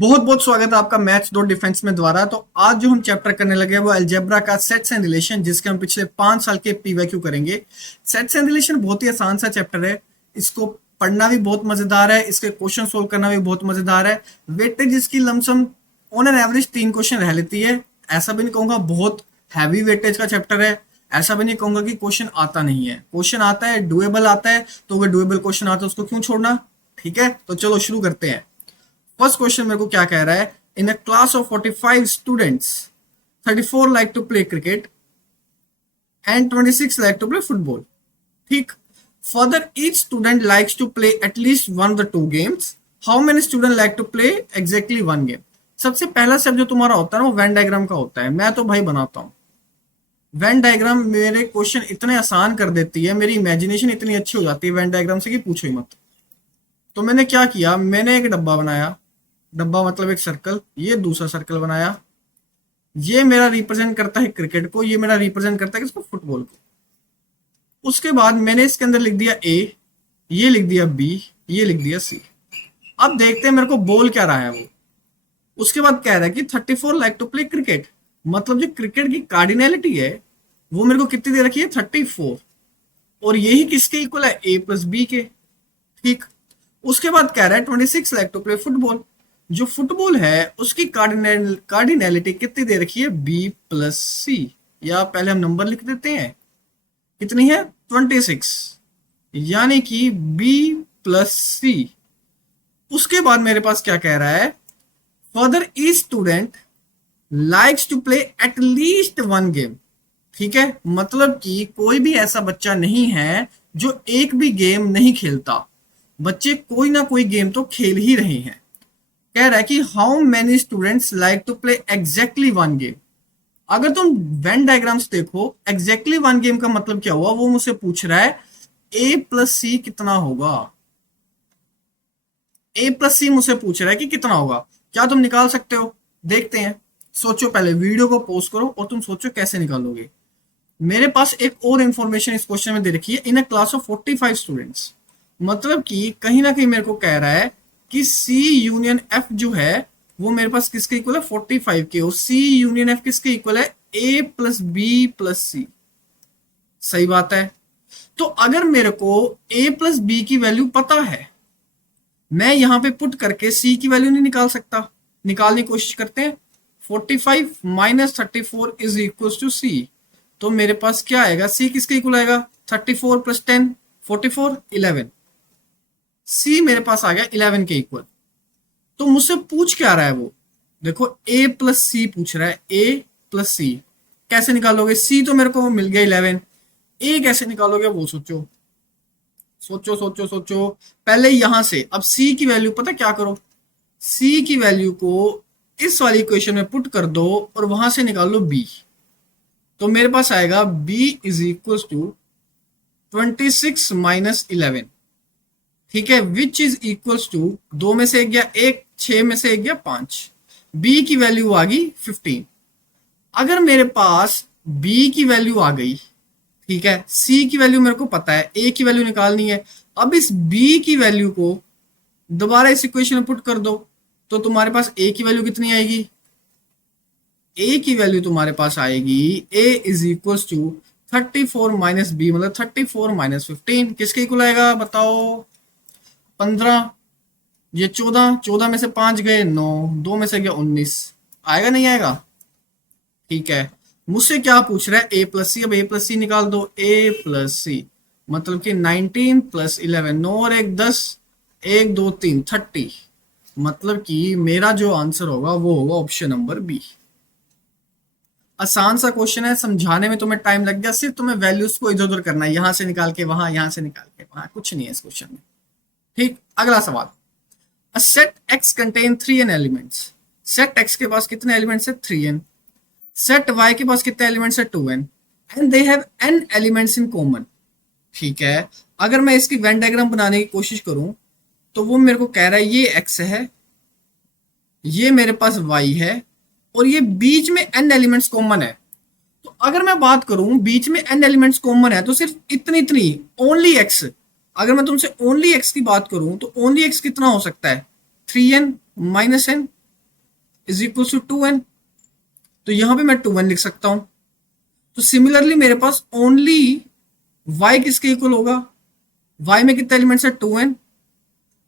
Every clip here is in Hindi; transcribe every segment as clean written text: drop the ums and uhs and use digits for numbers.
बहुत बहुत स्वागत है आपका मैथ्स डॉट डिफेंस में द्वारा। तो आज जो हम चैप्टर करने लगे हैं वो अलजेब्रा का सेट्स एंड रिलेशन, जिसके हम पिछले 5 साल के पीवाईक्यू करेंगे। सेट्स एंड रिलेशन बहुत ही आसान सा चैप्टर है, इसको पढ़ना भी बहुत मजेदार है, इसके क्वेश्चन सोल्व करना भी बहुत मजेदार है। वेटेज इसकी lump sum on an average 3 question रह लेती है। ऐसा भी नहीं कहूंगा बहुत हैवी वेटेज का चैप्टर है, ऐसा भी नहीं कहूंगा कि क्वेश्चन आता नहीं है। क्वेश्चन आता है, डुएबल आता है, तो अगर डुएबल क्वेश्चन आता है उसको क्यों छोड़ना। ठीक है, तो चलो शुरू करते हैं। फर्स्ट क्वेश्चन मेरे को क्या कह रहा है, in a class of 45 students 34 like to play cricket and 26 like to play football. ठीक, further each student likes to play at least one of the two games. How many student like to play exactly one game. सबसे पहला स्टेप जो तुम्हारा होता है ना वो वेन डायग्राम का होता है। मैं तो भाई बनाता हूँ वेन डायग्राम, मेरे क्वेश्चन इतने आसान कर देती है, मेरी इमेजिनेशन इतनी अच्छी हो जाती है वेन डायग्राम से कि पूछो ही मत। तो मैंने क्या किया, मैंने एक डब्बा बनाया, डब्बा मतलब एक सर्कल, ये दूसरा सर्कल बनाया, ये मेरा रिप्रेजेंट करता है क्रिकेट को, ये मेरा रिप्रेजेंट करता है किसको, फुटबॉल को। उसके बाद मैंने इसके अंदर लिख दिया ए, ये लिख दिया बी, ये लिख दिया सी। अब देखते हैं मेरे को बोल क्या रहा है वो। उसके बाद कह रहा है कि 34 लाइक टू प्ले क्रिकेट, मतलब जो क्रिकेट की कार्डिनैलिटी है वो मेरे को कितनी दे रखी है, 34, और यही किसके इक्वल है, ए प्लस बी के। ठीक, उसके बाद कह रहा है 26 लाइक टू प्ले फुटबॉल, जो फुटबॉल है उसकी कार्डिनैलिटी कितनी दे रखी है, बी प्लस सी, या पहले हम नंबर लिख देते हैं, कितनी है 26, यानी कि बी प्लस सी। उसके बाद मेरे पास क्या कह रहा है, further each student likes to play at least one game. ठीक है, मतलब कि कोई भी ऐसा बच्चा नहीं है जो एक भी गेम नहीं खेलता, बच्चे कोई ना कोई गेम तो खेल ही रहे हैं। कह रहा है कि how many students like to play exactly one game. अगर तुम वेन डायग्राम्स देखो, एग्जैक्टली वन गेम का मतलब क्या हुआ, वो मुझसे पूछ रहा है ए प्लस सी कितना होगा। ए प्लस सी मुझसे पूछ रहा है कि कितना होगा। क्या तुम निकाल सकते हो, देखते हैं। सोचो, पहले वीडियो को पॉज करो और तुम सोचो कैसे निकालोगे। मेरे पास एक और इंफॉर्मेशन इस क्वेश्चन में दे रखी है, in a class of 45 students, मतलब कि कहीं ना कहीं मेरे को कह रहा है कि सी यूनियन एफ जो है वो मेरे पास किसके इक्वल है, 45 के, और सी यूनियन एफ किसके इक्वल है, ए प्लस बी प्लस सी। सही बात है। तो अगर मेरे को ए प्लस बी की वैल्यू पता है, मैं यहां पे पुट करके सी की वैल्यू नहीं निकाल सकता। निकालने की कोशिश करते हैं। 45 minus 34 is equal to C. तो मेरे पास क्या आएगा, सी किसके इक्वल आएगा, 34 प्लस 10 44 11। सी मेरे पास आ गया 11 के इक्वल। तो मुझसे पूछ क्या रहा है वो, देखो ए प्लस सी पूछ रहा है, ए प्लस सी कैसे निकालोगे। सी तो मेरे को मिल गया 11, ए कैसे निकालोगे वो सोचो सोचो सोचो सोचो। पहले यहां से अब सी की वैल्यू पता क्या करो, सी की वैल्यू को इस वाली इक्वेशन में पुट कर दो और वहां से निकाल लो बी। तो मेरे पास आएगा B is equal to 26 minus 11। ठीक है, विच इज इक्वल्स टू, 2 में से एक गया 1, 6 में से एक गया 5, बी की वैल्यू आ गई 15। अगर मेरे पास बी की वैल्यू आ गई, ठीक है, सी की वैल्यू मेरे को पता है, ए की वैल्यू निकालनी है। अब इस बी की वैल्यू को दोबारा इस इक्वेशन में पुट कर दो, तो तुम्हारे पास ए की वैल्यू कितनी आएगी, ए की वैल्यू तुम्हारे पास आएगी, A is equals to 34 minus B, मतलब 34 माइनस 15 किसके इक्वल आएगा बताओ, 15, ये 14, 14 में से 5 गए 9, 2 में से गया 19, आएगा नहीं आएगा। ठीक है, मुझसे क्या पूछ रहा है, ए प्लस सी। अब ए प्लस सी निकाल दो, ए प्लस सी मतलब कि 19 प्लस 11, 9 और 1 10, 1 2 3 30, मतलब कि मेरा जो आंसर होगा वो होगा ऑप्शन नंबर बी। आसान सा क्वेश्चन है, समझाने में तुम्हें टाइम लग गया, सिर्फ तुम्हें वैल्यूज को इधर उधर करना है, यहां से निकाल के वहां, यहां से निकाल के वहां, कुछ नहीं है इस क्वेश्चन में। ठीक, अगला सवाल, A set X contain 3n elements. Set X के पास कितने एलिमेंट्स है, 3n. Set Y के पास कितने एलिमेंट्स है, 2n. And they have n elements in common. ठीक है, अगर मैं इसकी वेन डायग्राम बनाने की कोशिश करूं तो वो मेरे को कह रहा है ये x है, ये मेरे पास y है, और ये बीच में n एलिमेंट्स कॉमन है। तो अगर मैं बात करूं बीच में n एलिमेंट्स कॉमन है तो सिर्फ इतनी इतनी ओनली x। अगर मैं तुमसे ओनली x की बात करूं तो ओनली x कितना हो सकता है, 3n minus n, is equal to 2n, तो यहां पे मैं 2n लिख सकता हूं। तो सिमिलरली मेरे पास ओनली y किसके इक्वल होगा, y में कितने एलिमेंट्स है 2n,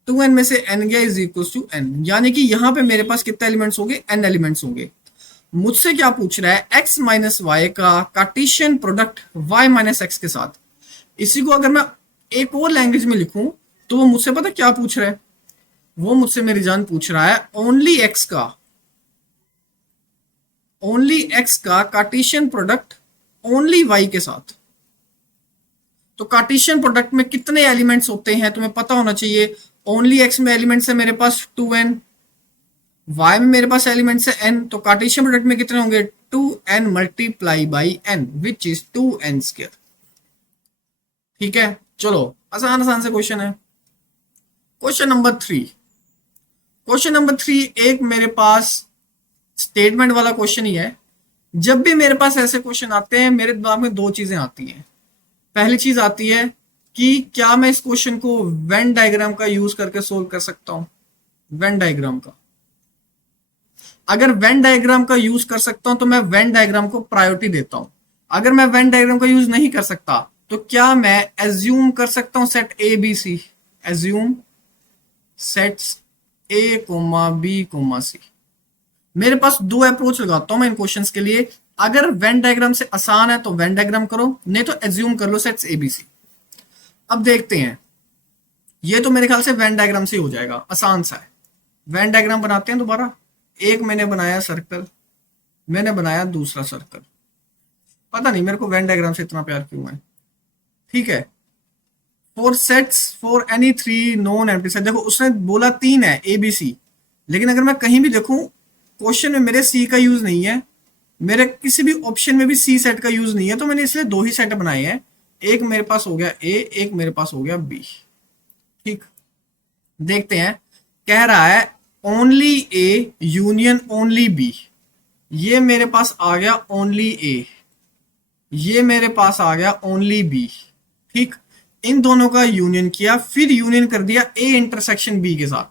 2n में से n गया इज इक्वल टू n, यानी कि यहां पे मेरे पास कितने एलिमेंट्स होंगे, n एलिमेंट्स होंगे। मुझसे क्या पूछ रहा है, x माइनस वाई का Cartesian product y minus x के साथ। इसी को अगर मैं एक और लैंग्वेज में लिखूं तो वो मुझसे पता क्या पूछ रहा है, वो मुझसे मेरी जान पूछ रहा है ओनली x का कार्टेशियन प्रोडक्ट ओनली y के साथ। तो कार्टेशियन प्रोडक्ट में कितने एलिमेंट्स होते हैं तुम्हें पता होना चाहिए। ओनली x में एलिमेंट्स है मेरे पास 2n, y में मेरे पास एलिमेंट्स है n, तो कार्टेशियन प्रोडक्ट में कितने होंगे 2n multiply by n which is 2n square. ठीक है, चलो आसान आसान से क्वेश्चन है। क्वेश्चन नंबर 3, क्वेश्चन नंबर 3 एक मेरे पास स्टेटमेंट वाला क्वेश्चन ही है। जब भी मेरे पास ऐसे क्वेश्चन आते हैं मेरे दिमाग में दो चीजें आती हैं। पहली चीज आती है कि क्या मैं इस क्वेश्चन को वेन डायग्राम का यूज करके सोल्व कर सकता हूं, वेन डायग्राम का। अगर वेन डायग्राम का यूज कर सकता हूं तो मैं वेन डायग्राम को प्रायोरिटी देता हूं। अगर मैं वेन डायग्राम का यूज नहीं कर सकता तो क्या मैं एज्यूम कर सकता हूं set A B C, assume sets A comma B comma C. मेरे पास दो अप्रोच लगाता हूं मैं इन क्वेश्चंस के लिए। अगर वेन डायग्राम से आसान है तो वेन डायग्राम करो, नहीं तो एज्यूम कर लो सेट्स एबीसी। अब देखते हैं, ये तो मेरे ख्याल से वेन डायग्राम से ही हो जाएगा, आसान सा है। वेन डायग्राम बनाते हैं दोबारा। एक मैंने बनाया सर्कल, मैंने बनाया दूसरा सर्कल। पता नहीं मेरे को वेन डायग्राम से इतना प्यार क्यों है। ठीक है, for sets for any 3 non empty set. देखो उसने बोला 3 है ए बी सी, लेकिन अगर मैं कहीं भी देखूं क्वेश्चन में मेरे सी का यूज नहीं है, मेरे किसी भी ऑप्शन में भी सी सेट का यूज नहीं है, तो मैंने इसलिए दो ही सेट बनाए हैं। एक मेरे पास हो गया ए, एक मेरे पास हो गया बी। ठीक, देखते हैं। कह रहा है only A union only B. ये मेरे पास आ गया ओनली ए, ये मेरे पास आ गया ओनली बी। ठीक, इन दोनों का यूनियन किया, फिर यूनियन कर दिया ए इंटरसेक्शन बी के साथ,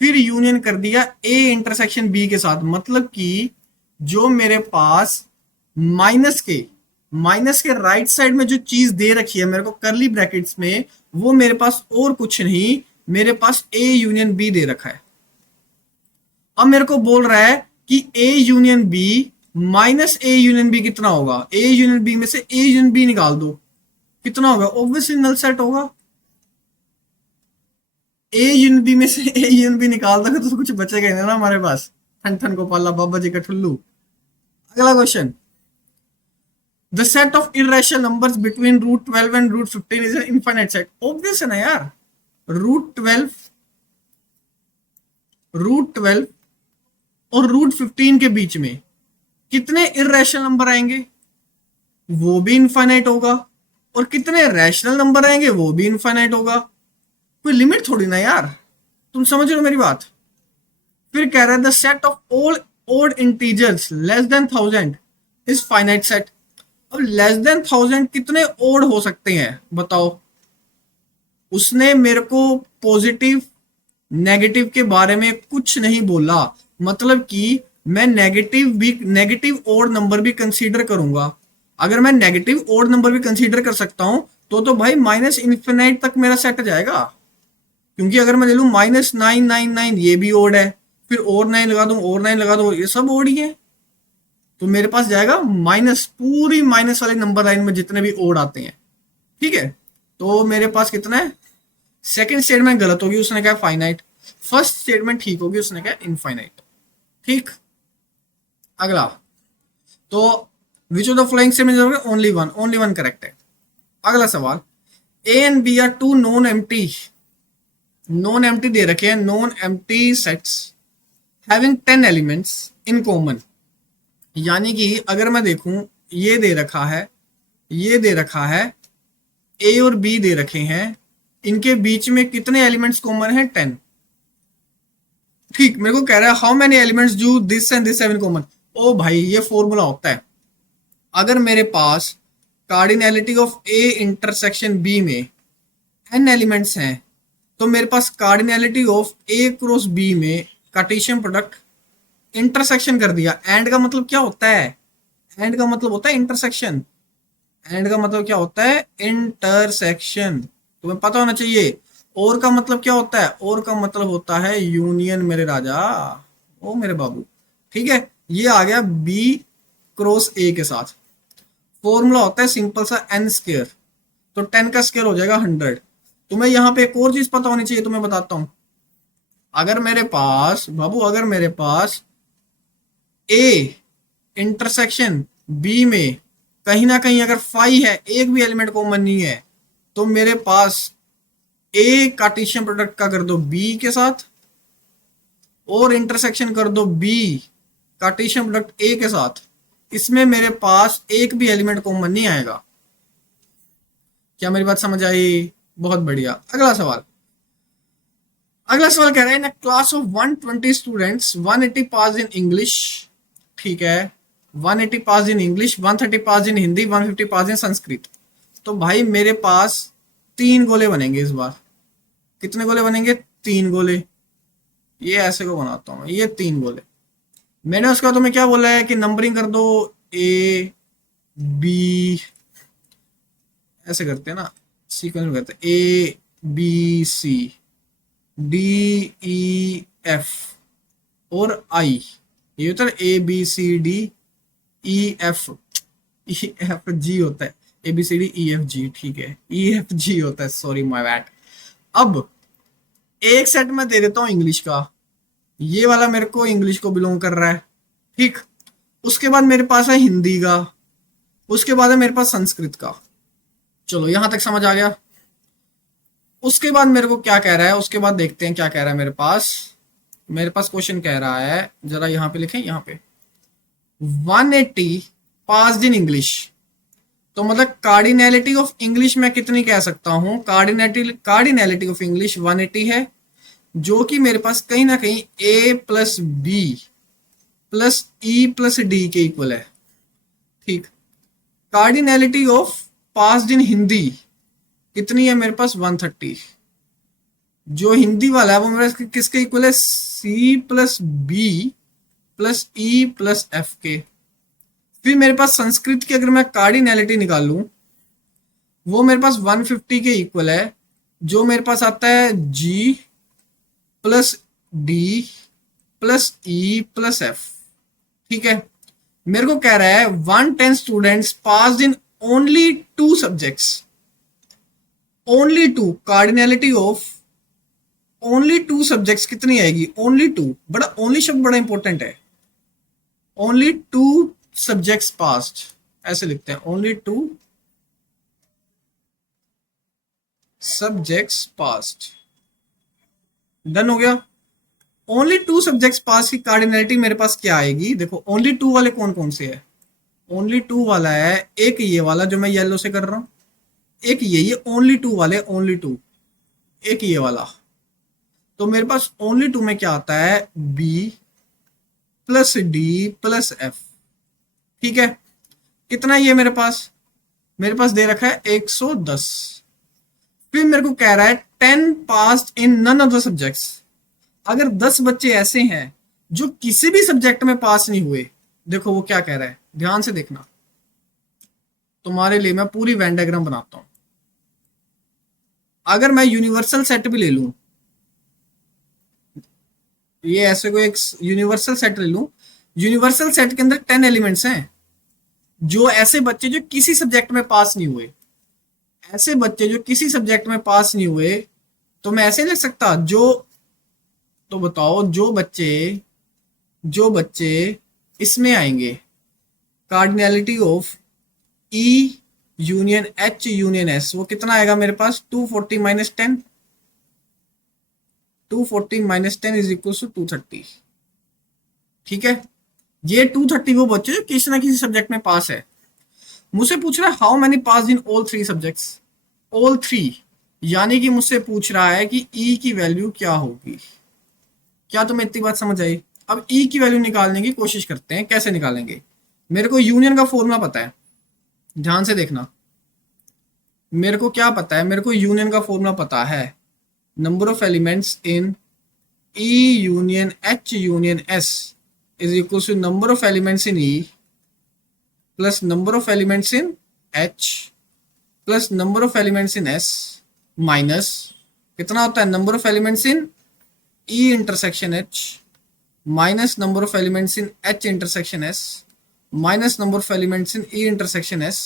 फिर यूनियन कर दिया ए इंटरसेक्शन बी के साथ। मतलब कि जो मेरे पास माइनस के राइट साइड में जो चीज दे रखी है मेरे को करली ब्रैकेट्स में, वो मेरे पास और कुछ नहीं, मेरे पास ए यूनियन बी दे रखा है। अब मेरे को बोल रहा है कि A union B minus A union B कितना होगा। ए यूनियन बी में से ए यूनियन बी निकाल दो, कितना होगा, ऑब्वियसली नल सेट होगा। ए यूनियन बी में से ए यूनियन बी निकाल दोगे तो कुछ बचेगा नहीं ना हमारे पास। ठन ठन को पाला बाबा जी का ठुल्लू। अगला question, the set of irrational numbers between √12 and √15 is an infinite set. Obvious है ना यार, √12 और √15 के बीच में कितने इर्रेशनल नंबर आएंगे, वो भी इनफाइनाइट होगा, और कितने रैशनल नंबर आएंगे वो भी इनफाइनाइट होगा। कोई लिमिट थोड़ी ना यार, तुम समझ रहे हो मेरी बात। फिर कह रहा है the set of all odd integers less than 1000 is finite set. अब लेस देन 1000 कितने ओड हो सकते हैं बताओ। उसने मेरे को पॉजिटिव नेगेटिव के बारे में कुछ नहीं बोला, मतलब कि मैं नेगेटिव ओड नंबर भी कंसीडर करूंगा। अगर मैं नेगेटिव ओड नंबर भी कंसीडर कर सकता हूं तो भाई माइनस इन्फिनाइट तक मेरा सेट जाएगा। क्योंकि अगर मैं ले लूं -999 ये भी ओड है, फिर और 9 लगा दूं और 9 लगा दूं, ये सब ओड ही है, तो मेरे पास जाएगा माइनस, पूरी माइनस वाले नंबर लाइन में जितने भी ओड आते हैं। ठीक है, तो मेरे पास कितना है, सेकंड स्टेटमेंट गलत होगी, उसने कहा फाइनाइट। फर्स्ट स्टेटमेंट ठीक होगी, उसने कहा इनफाइनाइट। ठीक, अगला, तो which of the following statement होगा, ओनली वन करेक्ट है। अगला सवाल, A and B are two non empty दे रखे हैं, non empty sets having 10 elements in common. यानी कि अगर मैं देखूं, ये दे रखा है, ये दे रखा है, ए और बी दे रखे हैं, इनके बीच में कितने एलिमेंट्स कॉमन है 10। ठीक, मेरे को कह रहा है how many elements do this and this have in common. ओ भाई, ये फॉर्मूला होता है, अगर मेरे पास cardinality of A intersection B में n एलिमेंट्स हैं, तो मेरे पास cardinality of A cross B में कार्टेशियन प्रोडक्ट इंटरसेक्शन कर दिया। एंड का मतलब क्या होता है? एंड का मतलब होता है इंटरसेक्शन। एंड का मतलब क्या होता है? इंटरसेक्शन। तुम्हें पता होना चाहिए। और का मतलब क्या होता है? और का मतलब होता है यूनियन मेरे राजा, ओ मेरे बाबू। ठीक है, ये आ गया बी क्रॉस ए के साथ। फॉर्मूला होता है सिंपल सा एन स्क्र, तो 10 का स्क्र हो जाएगा 100। तुम्हें यहाँ पे एक और चीज पता होनी चाहिए, तुम्हें बताता हूं। अगर मेरे पास बाबू, अगर मेरे पास ए इंटरसेक्शन बी में कहीं ना कहीं अगर फाई है, एक भी एलिमेंट कॉमन नहीं है, तो मेरे पास ए कार्टेशियन प्रोडक्ट का कर दो बी के साथ, और इंटरसेक्शन कर दो बी कार्टेशियन प्रोडक्ट ए के साथ, इसमें मेरे पास एक भी एलिमेंट कॉमन नहीं आएगा। क्या मेरी बात समझ आई? बहुत बढ़िया। अगला सवाल, अगला सवाल कह रहा है, in class of 120 students 180 pass in English. ठीक है, 180 पास इन इंग्लिश, 130 पास इन हिंदी, 150 पास इन संस्कृत। तो भाई मेरे पास 3 गोले बनेंगे इस बार। कितने गोले बनेंगे? 3 गोले। ये ऐसे को बनाता हूं, ये 3 गोले। मैंने उसका तुम्हें क्या बोला है कि नंबरिंग कर दो, ए बी, ऐसे करते हैं ना, सीक्वेंस में करते हैं, A B C D E F और आई। ये होता है A B C D E F, E F G होता है, A B C D E F G. ठीक है, ई एफ जी होता है, सॉरी माय बैड। अब एक सेट में दे देता हूं इंग्लिश का, ये वाला मेरे को इंग्लिश को बिलोंग कर रहा है। ठीक, उसके बाद मेरे पास है हिंदी का, उसके बाद है मेरे पास संस्कृत का। चलो यहां तक समझ आ गया। उसके बाद मेरे को क्या कह रहा है, उसके बाद देखते हैं क्या कह रहा है मेरे पास। मेरे पास क्वेश्चन कह रहा है, जरा यहां पे लिखें, यहां पे 180 पास इन इंग्लिश। तो मतलब कार्डिनैलिटी ऑफ इंग्लिश मैं कितनी कह सकता हूं? कार्डिनैलिटी ऑफ इंग्लिश 180 है, जो कि मेरे पास कहीं ना कहीं A plus B plus E plus D के इक्वल है। ठीक, cardinality of passed in Hindi कितनी है मेरे पास? 130। जो हिंदी वाला है वो मेरे किसके इक्वल है? C plus B plus E plus F के। फिर मेरे पास संस्कृत की अगर मैं कार्डिनैलिटी निकालूं, वो मेरे पास 150 के इक्वल है, जो मेरे पास आता है G plus D plus E plus F. ठीक है, मेरे को कह रहा है 110 students pass in only 2 subjects. Only 2, cardinality of only 2 subjects कितनी आएगी? ओनली 2। बड़ा ओनली शब्द बड़ा इंपॉर्टेंट है। ओनली 2 सब्जेक्ट्स पास्ड, ऐसे लिखते हैं, ओनली 2 सब्जेक्ट्स पास्ड। डन हो गया। ओनली 2 सब्जेक्ट्स पास की कार्डिनैलिटी मेरे पास क्या आएगी? देखो ओनली 2 वाले कौन कौन से है? ओनली 2 वाला है एक ये वाला जो मैं येलो से कर रहा हूं, एक ये ओनली 2 वाले, ओनली 2, एक ये वाला। तो मेरे पास ओनली 2 में क्या आता है? B plus D plus F. ठीक है, कितना ये मेरे पास? मेरे पास दे रखा है 110। फिर मेरे को कह रहा है 10 passed in none of the subjects. अगर 10 बच्चे ऐसे हैं जो किसी भी सब्जेक्ट में पास नहीं हुए, देखो वो क्या कह रहा है, ध्यान से देखना। तुम्हारे लिए मैं पूरी वेन डायग्राम बनाता हूं। अगर मैं यूनिवर्सल सेट भी ले लूं, ये ऐसे कोई एक यूनिवर्सल सेट ले लूं, यूनिवर्सल सेट के अंदर 10 एलिमेंट्स हैं, जो ऐसे बच्चे जो किसी सब्जेक्ट में पास नहीं हुए, ऐसे बच्चे जो किसी सब्जेक्ट में पास नहीं हुए, तो मैं ऐसे लिख सकता जो, तो बताओ जो बच्चे इसमें आएंगे, cardinality of E union H union S, वो कितना आएगा मेरे पास? 240 minus 10, 240 minus 10 is equal to 230। ठीक है, ये 230 वो बच्चे जो किसी ना किसी सब्जेक्ट में पास है। मुझसे पूछ रहा है how many pass in all 3 subjects, all 3, यानी कि मुझसे पूछ रहा है कि ई की वैल्यू क्या होगी। क्या तुम्हें इतनी बात समझ आई? अब ई की वैल्यू निकालने की कोशिश करते हैं, कैसे निकालेंगे। मेरे को यूनियन का फॉर्मूला पता है, ध्यान से देखना। मेरे को क्या पता है? मेरे को यूनियन का फॉर्मूला पता है, number of elements in E union H union S is equal to number of elements in E plus number of elements in H plus number of elements in S minus कितना होता है number of elements in E intersection H minus number of elements in H intersection S minus number of elements in E intersection S.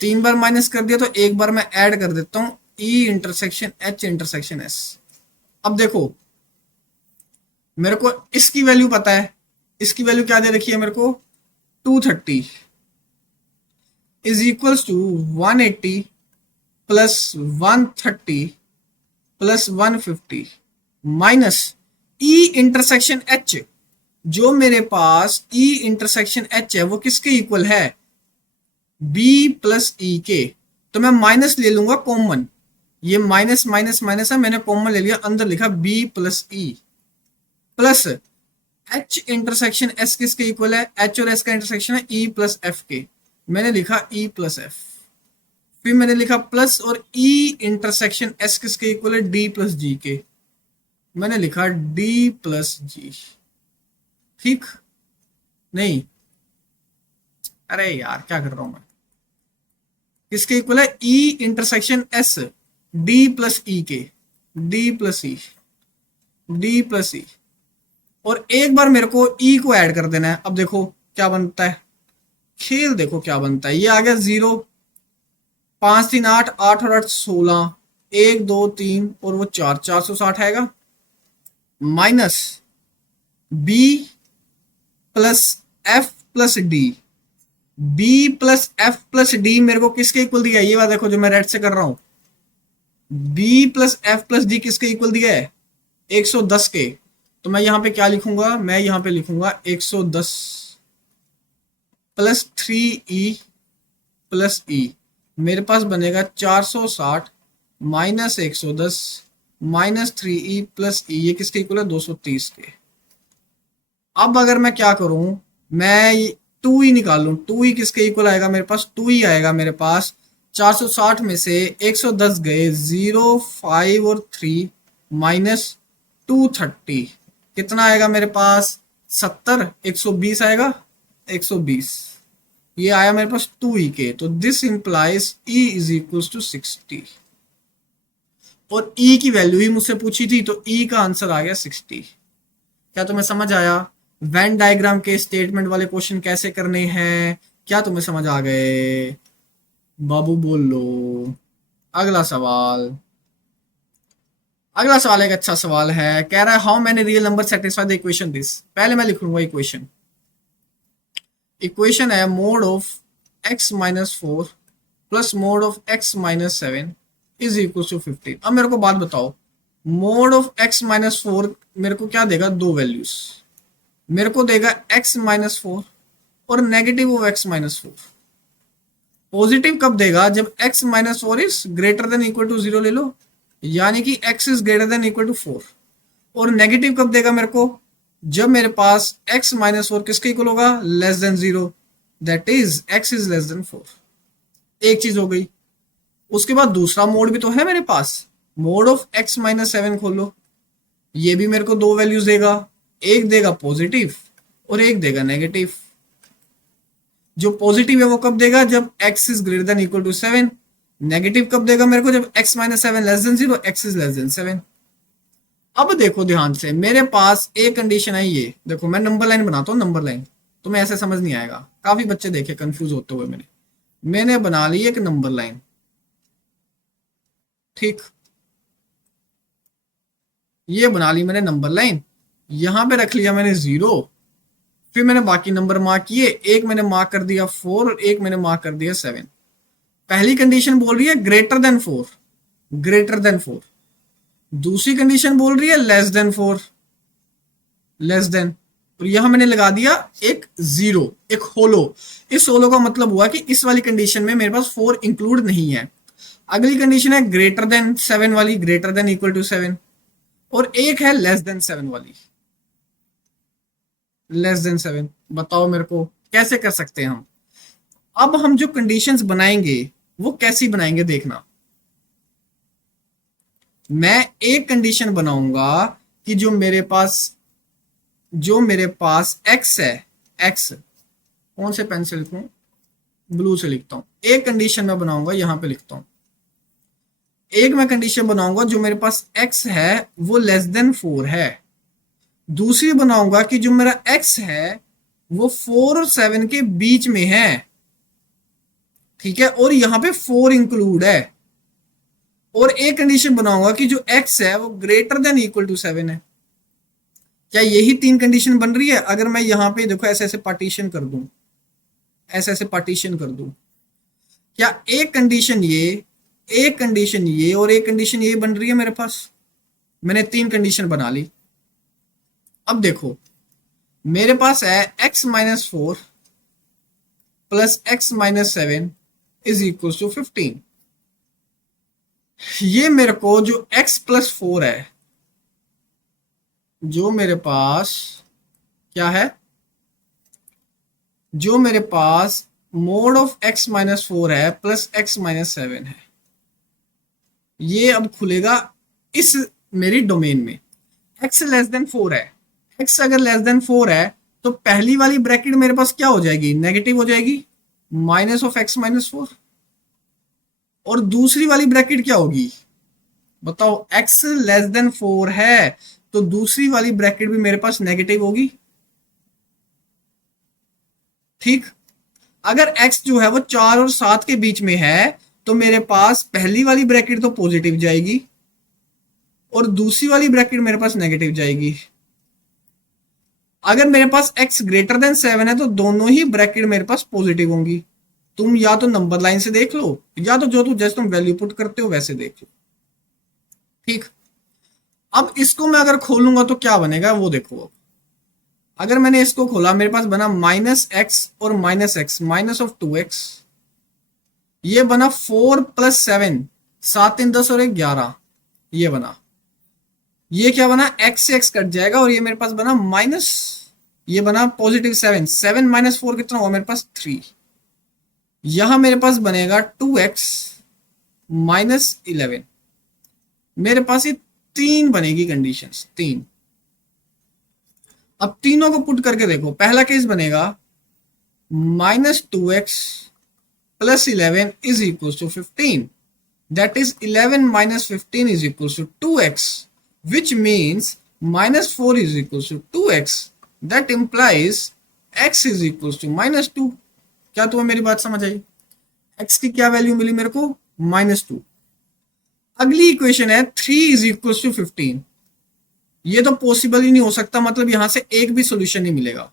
3 बार माइनस कर दिया तो एक बार मैं ऐड कर देता हूं ई इंटरसेक्शन एच इंटरसेक्शन एस। अब देखो मेरे को इसकी वैल्यू पता है, इसकी वैल्यू क्या दे रखी है मेरे को 230 is equals to 180 plus 130 plus 150 minus E intersection H. जो मेरे पास ई इंटरसेक्शन एच है वो किसके इक्वल है बी प्लस ई के। तो मैं माइनस ले लूंगा कॉमन, ये माइनस माइनस माइनस है, मैंने कॉमन ले लिया, अंदर लिखा B plus E plus H intersection S किसके इक्वल है, एच और एस का इंटरसेक्शन है ई प्लस एफ के, मैंने लिखा ई प्लस एफ। फिर मैंने लिखा प्लस और ई इंटरसेक्शन एस किसके इक्वल है डी प्लस जी के, मैंने लिखा डी प्लस जी। ठीक नहीं, अरे यार क्या कर रहा हूं मैं, किसके इक्वल है E intersection S D plus E के, D plus E, D plus E. और एक बार मेरे को ई को ऐड कर देना है। अब देखो क्या बनता है, खेल देखो क्या बनता है, ये आ गया 0 5 3 8 8 और 8 16 1 2 3 और वो 4 460 आएगा minus B plus F plus D. B plus F plus D मेरे को किसके इक्वल दिया है, ये बात देखो जो मैं रेड से कर रहा हूं, B plus F plus D किसके इक्वल दिया है 110 के। तो मैं यहां पे क्या लिखूंगा, मैं यहां पे लिखूंगा 110 प्लस 3e प्लस ई, मेरे पास बनेगा 460 माइनस 110 माइनस 3e प्लस ई, ये किसके इक्वल है 230 के। अब अगर मैं क्या करूं, मैं 2e निकाल लूं, 2e किसके इक्वल आएगा मेरे पास, 2e आएगा मेरे पास 460 में से 110 गए 0 5 और 3 माइनस 230 कितना आएगा मेरे पास 70 120 आएगा 120, ये आया मेरे पास 2e के। तो this implies e is equal to 60 और e की वैल्यू ही मुझसे पूछी थी तो e का आंसर आ गया 60। क्या तुम्हें समझ आया वेन डायग्राम के स्टेटमेंट वाले क्वेश्चन कैसे करने हैं, क्या तुम्हें समझ आ गए बाबू बोल लो। अगला सवाल, अगला सवाल एक अच्छा सवाल है, कह रहा है how many real number satisfy the equation this. पहले मैं लिखूंगा इक्वेशन, इक्वेशन है mod of x minus 4 plus mod of x minus 7 is equal to 15। अब मेरे को बात बताओ, मोड ऑफ x माइनस 4 मेरे को क्या देगा, दो वैल्यूज मेरे को देगा x माइनस 4 और negative of x minus 4। Positive कब देगा, जब x minus 4 is greater than equal to 0 ले लो, यानी कि x is greater than equal to 4। और नेगेटिव कब देगा मेरे को, जब मेरे पास x माइनस 4 किसके इक्वल होगा, less than 0, that is x is less then 4। एक चीज हो गई। उसके बाद दूसरा मोड भी तो है मेरे पास, मोड ऑफ x माइनस 7 खोलो, ये भी मेरे को दो वैल्यूज देगा, एक देगा पॉजिटिव और एक देगा नेगेटिव। जो पॉजिटिव है वो कब देगा, जब x is greater than equal to 7। Negative कब देगा मेरे को, जब x minus 7 less than 0, x is less than 7। अब देखो ध्यान से, मेरे पास एक कंडीशन है, ये देखो मैं नंबर लाइन बनाता हूँ, नंबर लाइन तुम्हें ऐसे समझ नहीं आएगा, काफी बच्चे देखे कंफ्यूज होते हुए, मैंने बना ली एक नंबर लाइन। ठीक, ये बना ली मैंने नंबर लाइन, यहां पे रख लिया मैंने 0, फिर मैंने बाकी नंबर मार्क किए, एक मैंने मार्क कर दिया 4 और एक मैंने मार्क कर दिया 7। पहली कंडीशन बोल रही है ग्रेटर देन 4, ग्रेटर देन 4। दूसरी कंडीशन बोल रही है लेस देन 4, लेस देन। और यहां मैंने लगा दिया एक 0, एक होलो। इस होलो का मतलब हुआ कि इस वाली कंडीशन में मेरे पास 4 इंक्लूड नहीं है। अगली कंडीशन है ग्रेटर देन 7 वाली, ग्रेटर देन इक्वल टू 7, और एक है लेस देन 7 वाली, लेस देन 7। बताओ मेरे को कैसे कर सकते हैं हम। अब हम जो कंडीशंस बनाएंगे वो कैसी बनाएंगे देखना। मैं एक कंडीशन बनाऊंगा कि जो मेरे पास जो मेरे पास x है, x कौन से पेन से लिखूं, ब्लू से लिखता हूं। एक कंडीशन में बनाऊंगा, यहां पे लिखता हूं, एक मैं कंडीशन बनाऊंगा जो मेरे पास x है वो लेस देन 4 है। दूसरी बनाऊंगा कि जो मेरा x है वो 4 और 7 के बीच में है, ठीक है, और यहां पे 4 इंक्लूड है। और एक कंडीशन बनाऊंगा कि जो x है वो ग्रेटर देन इक्वल टू 7 है। क्या यही 3 कंडीशन बन रही है? अगर मैं यहां पे देखो ऐसे ऐसे पार्टीशन कर दूं, ऐसे ऐसे पार्टीशन कर दूं, क्या एक कंडीशन ये, एक कंडीशन ये और एक कंडीशन ये बन रही है मेरे पास? मैंने 3 कंडीशन बना ली। अब देखो मेरे पास है x minus 4 plus x minus 7 is equal to 15। ये मेरे को जो x प्लस 4 है, जो मेरे पास क्या है, जो मेरे पास मोड ऑफ x माइनस 4 है प्लस x माइनस 7 है, ये अब खुलेगा इस मेरी डोमेन में। x लेस देन 4 है, x अगर लेस देन 4 है तो पहली वाली ब्रैकेट मेरे पास क्या हो जाएगी, नेगेटिव हो जाएगी, माइनस ऑफ x माइनस 4। और दूसरी वाली ब्रैकेट क्या होगी बताओ, x लेस देन 4 है तो दूसरी वाली ब्रैकेट भी मेरे पास नेगेटिव होगी, ठीक। अगर x जो है वो 4 और 7 के बीच में है तो मेरे पास पहली वाली ब्रैकेट तो पॉजिटिव जाएगी और दूसरी वाली ब्रैकेट मेरे पास नेगेटिव जाएगी। अगर मेरे पास x ग्रेटर देन 7 है तो दोनों ही ब्रैकेट मेरे पास पॉजिटिव होंगी। तुम या तो नंबर लाइन से देख लो या तो जो तुम जैसे तुम वैल्यू पुट करते हो वैसे देख लो, ठीक। अब इसको मैं अगर खोलूंगा तो क्या बनेगा वो देखो। अगर मैंने इसको खोला मेरे पास बना माइनस एक्स और minus x, minus of 2x, ये बना 4 प्लस 7, 7 3 10 और 1 11, ये बना। ये क्या बना, x से x कट जाएगा और ये मेरे पास बना माइनस, ये बना पॉजिटिव 7, 7 माइनस 4 कितना हुआ मेरे पास 3। यहां मेरे पास बनेगा 2x माइनस 11। मेरे पास ये 3 बनेगी कंडीशंस, 3। अब तीनों को पुट करके देखो, पहला केस बनेगा minus 2x plus 11 is equal to 15, that is 11 minus 15 is equals to 2x, which means minus 4 is equals to 2x, that implies x is equals to minus 2। क्या तुम्हें मेरी बात समझ आई? x की क्या वैल्यू मिली मेरे को, -2। अगली इक्वेशन है 3 is equals to 15, ये तो पॉसिबल ही नहीं हो सकता, मतलब यहां से एक भी सोल्यूशन नहीं मिलेगा।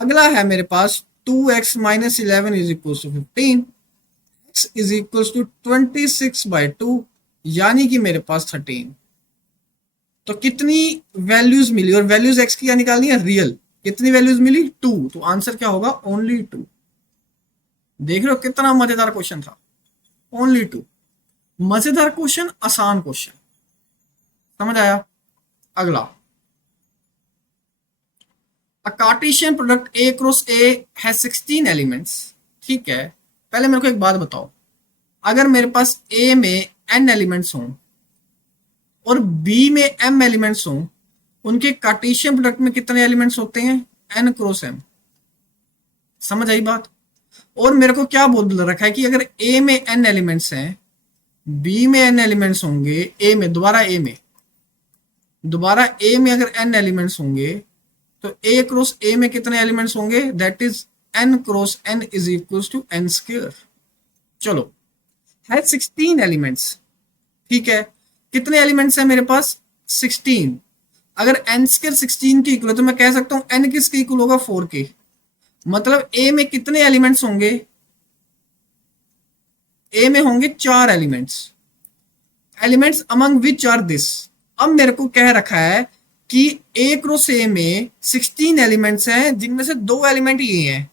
अगला है मेरे पास 2x minus 11 is equals to 15, x is equals to 26/2, यानी कि मेरे पास 13। तो कितनी वैल्यूज मिली, और वैल्यूज x की क्या निकालनी है, रियल। कितनी वैल्यूज मिली, 2। तो आंसर क्या होगा, ओनली 2। देख रहे हो कितना मजेदार क्वेश्चन था, ओनली 2। मजेदार क्वेश्चन, आसान क्वेश्चन, समझ आया। अगला, a Cartesian product a cross a has 16 elements, ठीक है। पहले मेरे को एक बात बताओ, अगर मेरे पास a में n एलिमेंट्स हों और b में m एलिमेंट्स हों, उनके कार्टेशियन प्रोडक्ट में कितने एलिमेंट्स होते हैं, n क्रॉस m। समझ आई बात। और मेरे को क्या बोल रखा है कि अगर a में n एलिमेंट्स हैं, b में n एलिमेंट्स होंगे, a में दोबारा a में अगर n एलिमेंट्स होंगे तो a क्रॉस a में कितने एलिमेंट्स होंगे, that is n cross n is equal to n square. चलो, है 16 एलिमेंट्स, ठीक है। कितने एलिमेंट्स हैं मेरे पास, 16। अगर n स्क्वायर 16 के इक्वल है तो मैं कह सकता हूं n किसके इक्वल होगा, 4 के। मतलब a में कितने एलिमेंट्स होंगे, a में होंगे 4 elements among which are this. अब मेरे को कह रखा है कि a क्रॉस a में 16 एलिमेंट्स हैं जिनमें से 2 एलिमेंट ये हैं,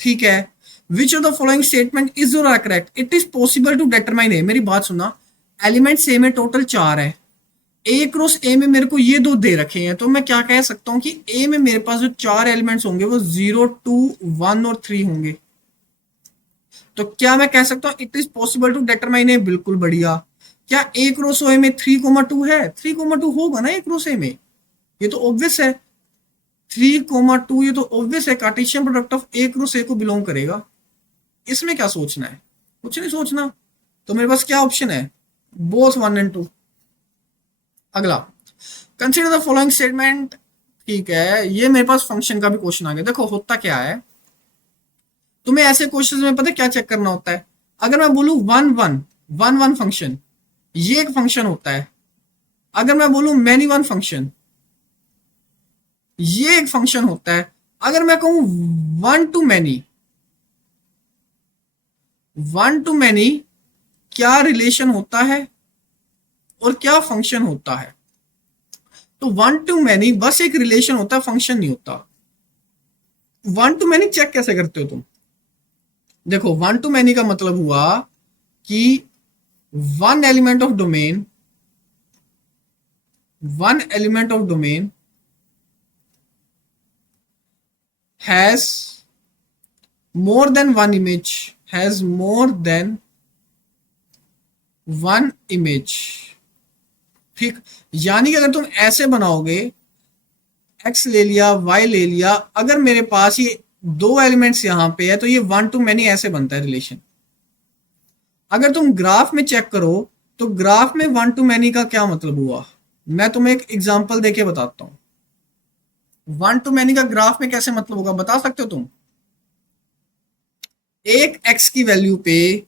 ठीक है। Which of the following statement is और are correct, it is possible to determine A. मेरी बात सुना, एलिमेंट्स ए में टोटल 4 है, ए क्रॉस ए में मेरे को ये 2 दे रखे हैं, तो मैं क्या कह सकता हूं कि ए में मेरे पास जो 4 एलिमेंट्स होंगे वो 0 2 1 और 3 होंगे। तो क्या मैं कह सकता हूं it is possible to determine A, बिल्कुल बढ़िया। क्या ए क्रॉस ए में 3,2 है, 3,2 होगा ना ए क्रॉस ए में, ये तो ऑब्वियस है। 3,2 ये तो ऑब्वियस है, Cartesian product of A cross ए को बिलोंग करेगा। इसमें क्या सोचना है, कुछ नहीं सोचना। तो मेरे पास क्या ऑप्शन है, बोथ 1 एंड 2। अगला, कंसीडर द फॉलोइंग स्टेटमेंट। ठीक है, ये मेरे पास फंक्शन का भी क्वेश्चन आ गया। देखो होता क्या है, तुम्हें ऐसे क्वेश्चन में पता है क्या चेक करना होता है। अगर मैं बोलूं वन वन फंक्शन, ये एक फंक्शन होता है। अगर मैं बोलूं मैनी वन फंक्शन, ये एक फंक्शन होता है। अगर मैं कहूं वन टू मैनी, क्या रिलेशन होता है और क्या फंक्शन होता है। तो वन टू मैनी बस एक रिलेशन होता है, फंक्शन नहीं होता। वन टू मैनी चेक कैसे करते हो तुम, देखो वन टू मैनी का मतलब हुआ कि one element of domain has more than one image। ठीक, यानी कि अगर तुम ऐसे बनाओगे, x ले लिया, y ले लिया, अगर मेरे पास ये दो एलिमेंट्स यहां पे है तो ये वन टू मैनी ऐसे बनता है रिलेशन। अगर तुम ग्राफ में चेक करो तो ग्राफ में वन टू मैनी का क्या मतलब हुआ, मैं तुम्हें एक एग्जांपल देके बताता हूं। वन टू मैनी का ग्राफ में कैसे मतलब होगा, बता सकते हो तुम। एक x की वैल्यू पे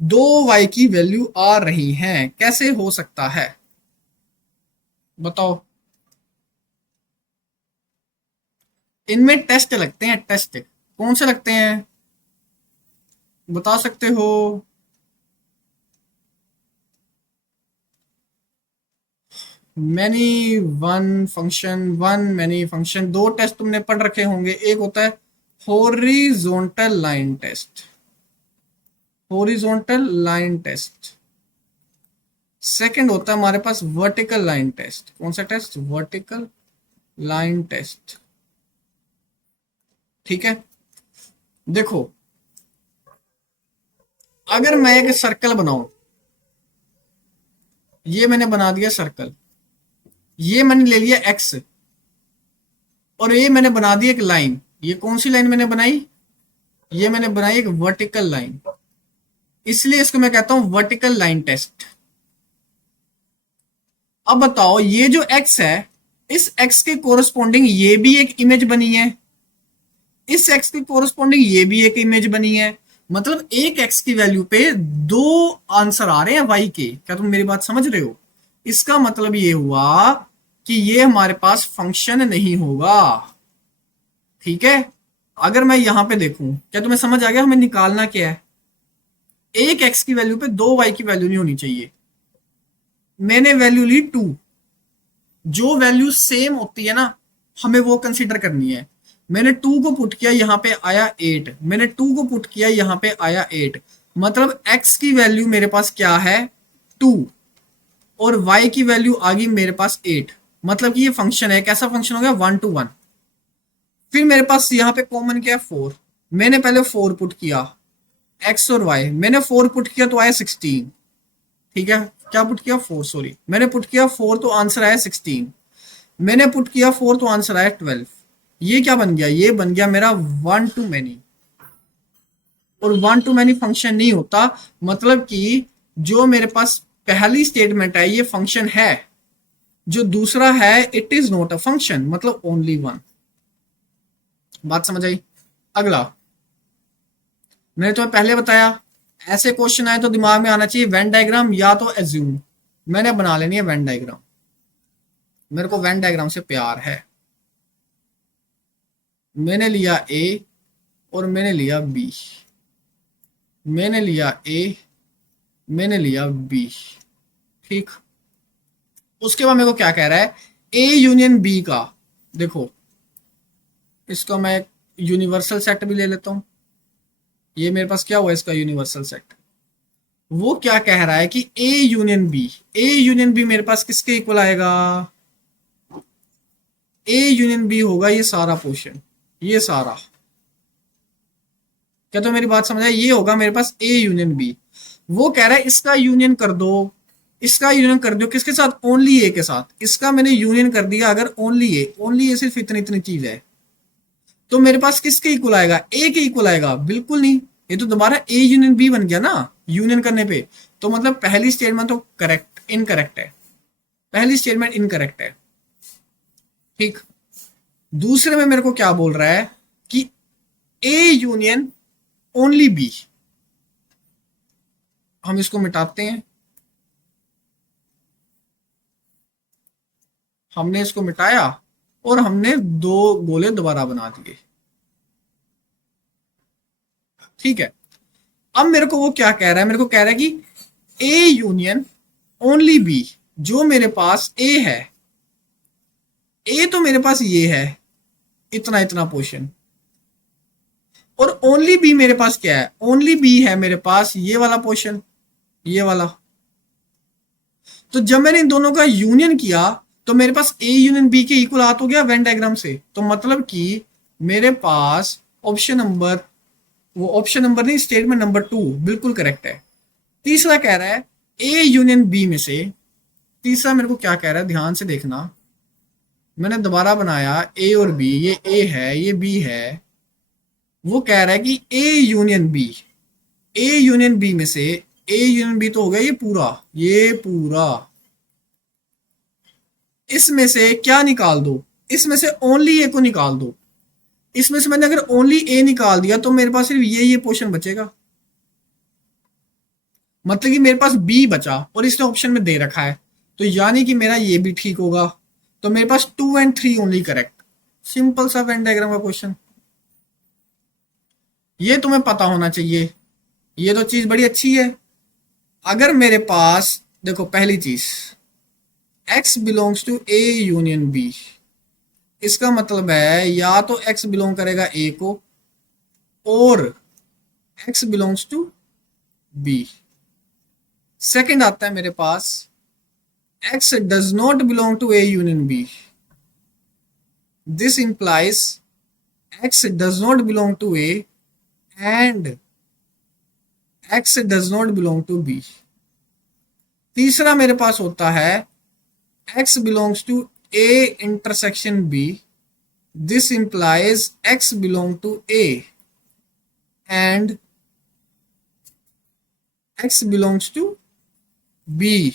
दो y की वैल्यू आ रही हैं, कैसे हो सकता है बताओ। इनमें टेस्ट लगते हैं, टेस्ट कौन से लगते हैं बता सकते हो। Many one function, one many function, दो टेस्ट तुमने पढ़ रखे होंगे। एक होता है horizontal line test, horizontal line test. Second होता है हमारे पास वर्टिकल लाइन टेस्ट। कौन सा टेस्ट, वर्टिकल लाइन टेस्ट। ठीक है, देखो अगर मैं एक सर्कल बनाऊं, ये मैंने बना दिया सर्कल, ये मैंने ले लिया एक्स, और ये मैंने बना दी एक लाइन। ये कौन सी लाइन मैंने बनाई, ये मैंने बनाई एक वर्टिकल लाइन, इसलिए इसको मैं कहता हूं वर्टिकल लाइन टेस्ट। अब बताओ ये जो एक्स है, इस एक्स के कोरस्पॉन्डिंग ये भी एक इमेज बनी है, इस एक्स के कोरस्पॉन्डिंग ये भी एक इमेज बनी है। मतलब एक एक्स की वैल्यू पे दो आंसर आ रहे हैं वाई के। क्या तुम मेरी बात समझ रहे हो। इसका मतलब ये हुआ कि ये हमारे पास फंक्शन नहीं होगा। ठीक है, अगर मैं यहां पे देखूं, क्या तुम्हें समझ आ गया हमें निकालना क्या है। एक एक्स की वैल्यू पे दो वाई की वैल्यू नहीं होनी चाहिए। मैंने वैल्यू ली 2, जो वैल्यू सेम होती है ना हमें वो कंसीडर करनी है। मैंने 2 को पुट किया, यहां पे आया 8, मैंने 2 को पुट किया, यहां पे आया 8। मतलब x की वैल्यू मेरे पास क्या है 2, और y की वैल्यू आ गई मेरे पास 8। मतलब कि ये फंक्शन है, कैसा फंक्शन हो गया 1 to 1। फिर मेरे पास यहां पे कॉमन क्या है 4, मैंने पहले 4 पुट किया, x और y मैंने 4 पुट किया तो आया 16। ठीक है, क्या पुट किया 4, सॉरी मैंने पुट किया 4 तो आंसर आया 16। मैंने पुट किया 4 तो आंसर आया 12। ये क्या बन गया, ये बन गया मेरा वन टू मैनी। और वन टू मैनी फंक्शन नहीं होता, मतलब कि जो मेरे पास पहली स्टेटमेंट है ये फंक्शन है, जो दूसरा है it is not a function, मतलब ओनली वन। बात समझ आई। अगला, मैंने तुम्हें पहले बताया ऐसे क्वेश्चन आए तो दिमाग में आना चाहिए वेन डायग्राम या तो एज्यूम। मैंने बना लेनी है वेन डायग्राम, मेरे को वेन डायग्राम से प्यार है। मैंने लिया ए और मैंने लिया बी, मैंने लिया ए, मैंने लिया बी। ठीक, उसके बाद मेरे को क्या कह रहा है, ए यूनियन बी का। देखो इसको मैं यूनिवर्सल सेट भी ले लेता हूं। ये मेरे पास क्या हुआ इसका यूनिवर्सल सेट। वो क्या कह रहा है कि A union B, A union B मेरे पास किसके इक्वल आएगा, ए यूनियन बी होगा ये सारा पोर्शन, ये सारा। क्या तो मेरी बात समझ आए, ये होगा मेरे पास ए यूनियन बी। वो कह रहा है इसका यूनियन कर दो इसका यूनियन कर दो किसके साथ, ओनली ए के साथ। इसका मैंने यूनियन कर दिया अगर ओनली ए सिर्फ इतनी इतनी चीज है, तो मेरे पास किसके इक्वल आएगा, ए के इक्वल आएगा, बिल्कुल नहीं। ये तो दोबारा ए यूनियन बी बन गया ना यूनियन करने पे। तो मतलब पहली स्टेटमेंट तो करेक्ट इनकरेक्ट है, पहली स्टेटमेंट इनकरेक्ट है। ठीक, दूसरे में मेरे को क्या बोल रहा है कि ए यूनियन ओनली बी। हम इसको मिटाते हैं, हमने इसको मिटाया और हमने दो गोले दोबारा बना दिए। ठीक है, अब मेरे को वो क्या कह रहा है, मेरे को कह रहा है कि ए यूनियन ओनली बी, जो मेरे पास ए है, ए तो मेरे पास ये है इतना इतना पोर्शन, और ओनली बी मेरे पास क्या है, ओनली बी है मेरे पास ये वाला पोर्शन, ये वाला। तो जब मैंने इन दोनों का यूनियन किया तो मेरे पास ए यूनियन बी के इक्वल आ तो गया वेन डायग्राम से। तो मतलब कि मेरे पास ऑप्शन नंबर, वो ऑप्शन नंबर नहीं, स्टेटमेंट नंबर 2 बिल्कुल करेक्ट है। तीसरा कह रहा है ए यूनियन बी में से, तीसरा मेरे को क्या कह रहा है ध्यान से देखना, मैंने दोबारा बनाया ए और बी, ये ए है ये बी है। वो कह रहा है कि A union B, A union B में से, ए यूनियन बी तो हो गया ये पूरा, इसमें से क्या निकाल दो, इसमें से ओनली ए को निकाल दो। इसमें से मैंने अगर ओनली ए निकाल दिया तो मेरे पास सिर्फ ये पोर्शन बचेगा, मतलब कि मेरे पास बी बचा और इसने ऑप्शन में दे रखा है, तो यानी कि मेरा ये भी ठीक होगा। तो मेरे पास 2 और 3 ओनली करेक्ट। सिंपल सा वेन डायग्राम का क्वेश्चन, ये तुम्हें पता होना चाहिए, ये तो चीज बड़ी अच्छी है। अगर मेरे पास देखो पहली चीज x belongs to A union B, इसका मतलब है या तो x बिलोंग करेगा a को और x belongs to b। Second आता है मेरे पास x does not belong to a union b, this implies x does not belong to a and x does not belong to b। तीसरा मेरे पास होता है x belongs to a intersection b, this implies x belong to a and x belongs to b।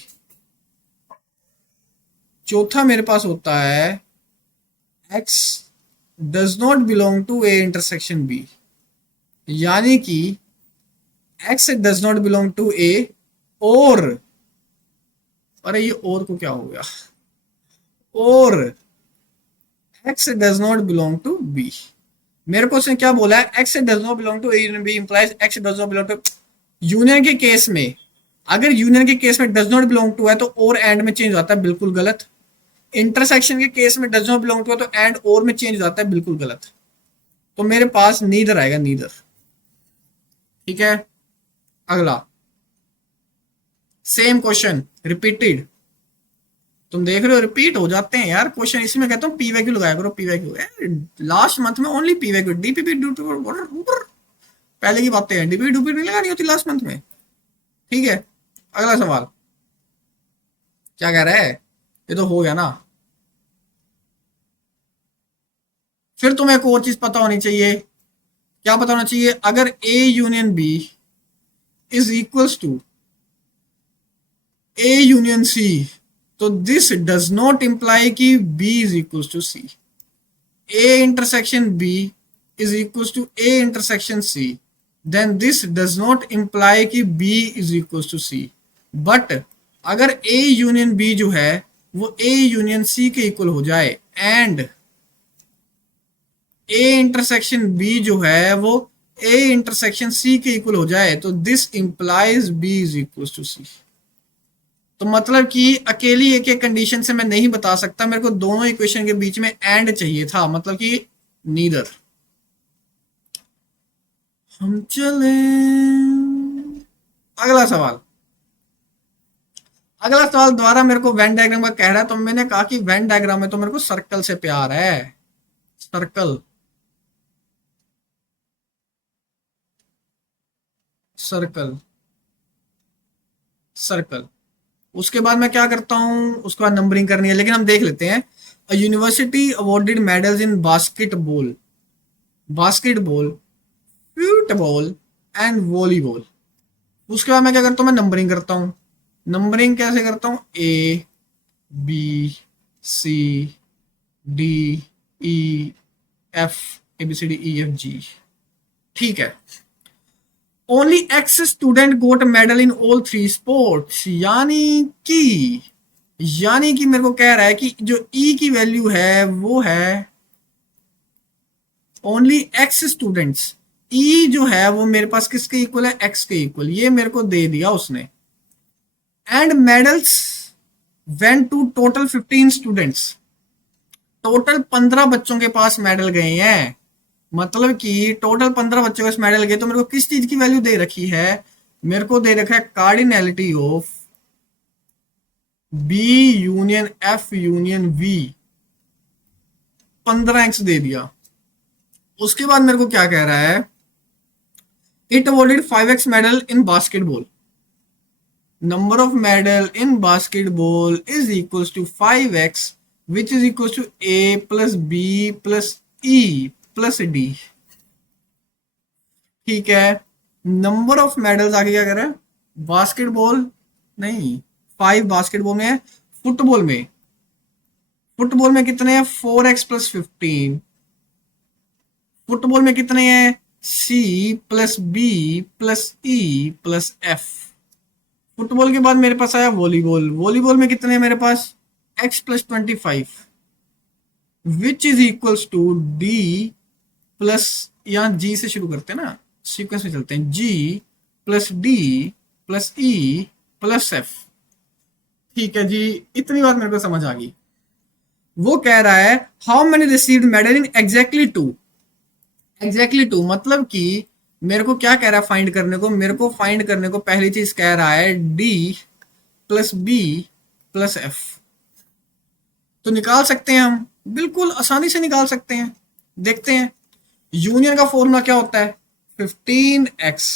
चौथा मेरे पास होता है x does not belong to a intersection b, यानी कि x does not belong to a और, अरे ये और को क्या हो गया, और x does not belong to b। मेरे को उसने क्या बोला है, x does not belong to a union b implies x does not belong to, union के केस में, अगर यूनियन के केस में डज नॉट बिलोंग टू है तो और एंड में चेंज होता है, बिल्कुल गलत। इंटरसेक्शन के केस में डज नॉट बिलोंग टू है तो एंड और में चेंज होता है, बिल्कुल गलत। तो मेरे पास नीदर आएगा, नीदर। ठीक है, अगला सेम क्वेश्चन रिपीटेड, तुम देख रहे हो रिपीट हो जाते हैं यार क्वेश्चन, इसी में कहता हूँ पी वैक्यू लगाया करो, पी वैक्यू। लास्ट मंथ में ओनली पी वैक्यू, डीपीपी पहले की बातें हैं, डीपीपी डूपी नहीं लगानी होती लास्ट मंथ में। ठीक है, अगला सवाल क्या कह रहा है, ये तो हो गया ना। फिर तुम्हें एक और चीज पता होनी चाहिए, क्या पता होना चाहिए, अगर A union B is equals to A union C, तो दिस डज नॉट इंप्लाई कि B is equals to C. A intersection B is equals to A intersection C, then this does not imply कि B is equals to C. But अगर ए यूनियन बी जो है वो ए यूनियन सी के इक्वल हो जाए एंड ए इंटरसेक्शन बी जो है वो ए इंटरसेक्शन सी के इक्वल हो जाए, तो this implies B is equal to C. तो मतलब कि अकेली एक एक कंडीशन से मैं नहीं बता सकता, मेरे को दोनों इक्वेशन के बीच में एंड चाहिए था, मतलब कि नीदर। हम चले, अगला सवाल, अगला सवाल दोबारा मेरे को वेन डायग्राम का कह रहा है, तो मैंने कहा कि वेन डायग्राम में तो मेरे को सर्कल से प्यार है, सर्कल सर्कल सर्कल। उसके बाद मैं क्या करता हूँ, उसके बाद नंबरिंग करनी है, लेकिन हम देख लेते हैं। University awarded medals in basketball, basketball, football and volleyball. उसके बाद मैं क्या करता हूँ, मैं नंबरिंग करता हूँ। नंबरिंग कैसे करता हूँ, A B C D E F, A B C D E F G. ठीक है। Only x student got medal in all three sports, यानी कि मेरे को कह रहा है कि जो ई की वैल्यू है वो है ओनली एक्स स्टूडेंट्स। ई जो है वो मेरे पास किसके इक्वल है, एक्स के इक्वल, ये मेरे को दे दिया उसने। And medals went to total 15 स्टूडेंट्स, टोटल 15 बच्चों के पास मेडल गए हैं। मतलब कि टोटल 15 बच्चों के पास मेडल गए, तो मेरे को किस चीज की वैल्यू दे रखी है, मेरे को दे रखा है cardinality of B union F union V, 15x दे दिया। उसके बाद मेरे को क्या कह रहा है, it awarded 5x medal in basketball, number of medal in basketball is equals to 5x, which is equals to a plus b plus e plus d। ठीक है। नंबर ऑफ मेडल्स आगे क्या कर रहा है, बास्केटबॉल नहीं, 5 बास्केटबॉल में है। फुटबॉल में, फुटबॉल में कितने हैं, 4x प्लस 15। फुटबॉल में कितने हैं, C plus B plus E plus F. Football के बाद मेरे पास आया वॉलीबॉल, वॉलीबॉल में कितने हैं मेरे पास, x plus 25, which is equals to D plus, यहाँ जी से शुरू करते हैं ना, सीक्वेंस में चलते हैं, G plus D plus E plus F. ठीक है जी, इतनी बात मेरे को समझ आ गई। वो कह रहा है how many received medal in exactly two, exactly two मतलब कि मेरे को क्या कह रहा है फाइंड करने को, मेरे को फाइंड करने को पहली चीज कह रहा है D plus B plus F. तो निकाल सकते हैं हम, बिल्कुल आसानी से निकाल सकते हैं। देखते हैं, यूनियन का फॉर्मूला क्या होता है, 15x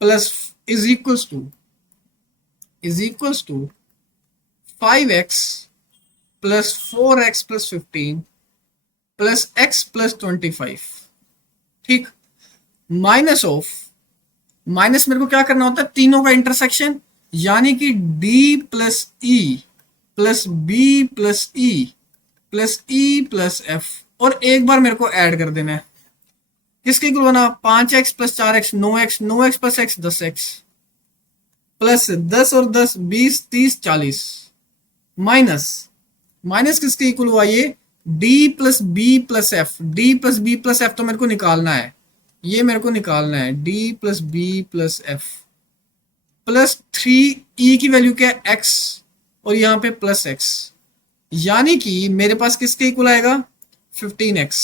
plus is equals to 5x plus 4x plus 15 plus x plus 25। ठीक, माइनस ऑफ, माइनस मेरे को क्या करना होता है, तीनों का इंटरसेक्शन, यानी कि d plus E plus B plus E plus E plus F, और एक बार मेरे को ऐड कर देना है। किसके इक्वल बना, 5x plus 4x 9x, 9x plus x 10x plus 10 और 10 20 30 40, माइनस, माइनस किसके इक्वल हुआ, ये d plus B plus F, D plus B plus F तो मेरे को निकालना है, ये मेरे को निकालना है, d plus B plus F plus 3 e की वैल्यू क्या है, x, और यहाँ पे प्लस x, यानी कि मेरे पास किसके इक्वल आएगा, 15x।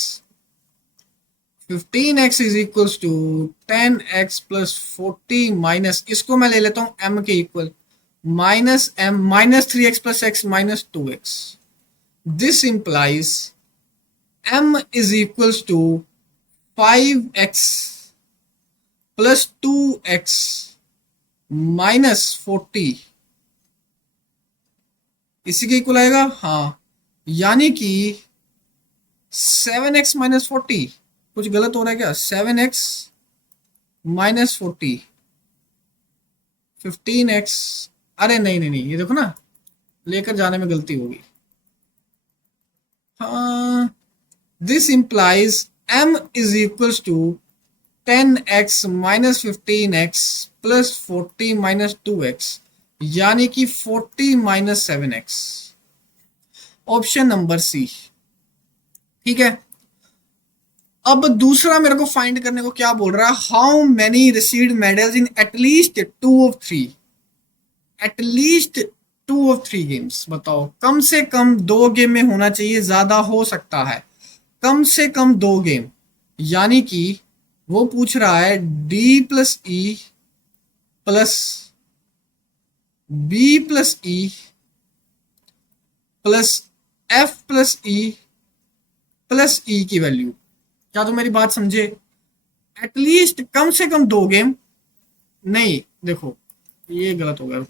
15x is equals to 10x plus 40 minus, इसको मैं ले लेता हूं m के equal, minus m minus 3x plus x minus 2x। This implies m is equals to 5x plus 2x minus 40, इसी के इक्वल आएगा, हाँ, यानी कि 7x माइनस 40, कुछ गलत हो रहा है क्या, 7x माइनस 40 15x, अरे नहीं नहीं नहीं, ये देखो ना, लेकर जाने में गलती होगी। हाँ, this implies m is equals to 10x minus 15x plus 40 minus 2x, यानी कि 40 minus 7x, option number C. ठीक है। अब दूसरा मेरे को फाइंड करने को क्या बोल रहा है, how many received medals in at least 2 of 3, at least 2 of 3 games. बताओ, कम से कम 2 गेम में होना चाहिए, ज्यादा हो सकता है, कम से कम 2 गेम, यानी कि वो पूछ रहा है d plus E plus B plus E plus F plus E plus E की वैल्यू। क्या तुम मेरी बात समझे, एटलीस्ट कम से कम 2 गेम, नहीं देखो ये गलत हो गया,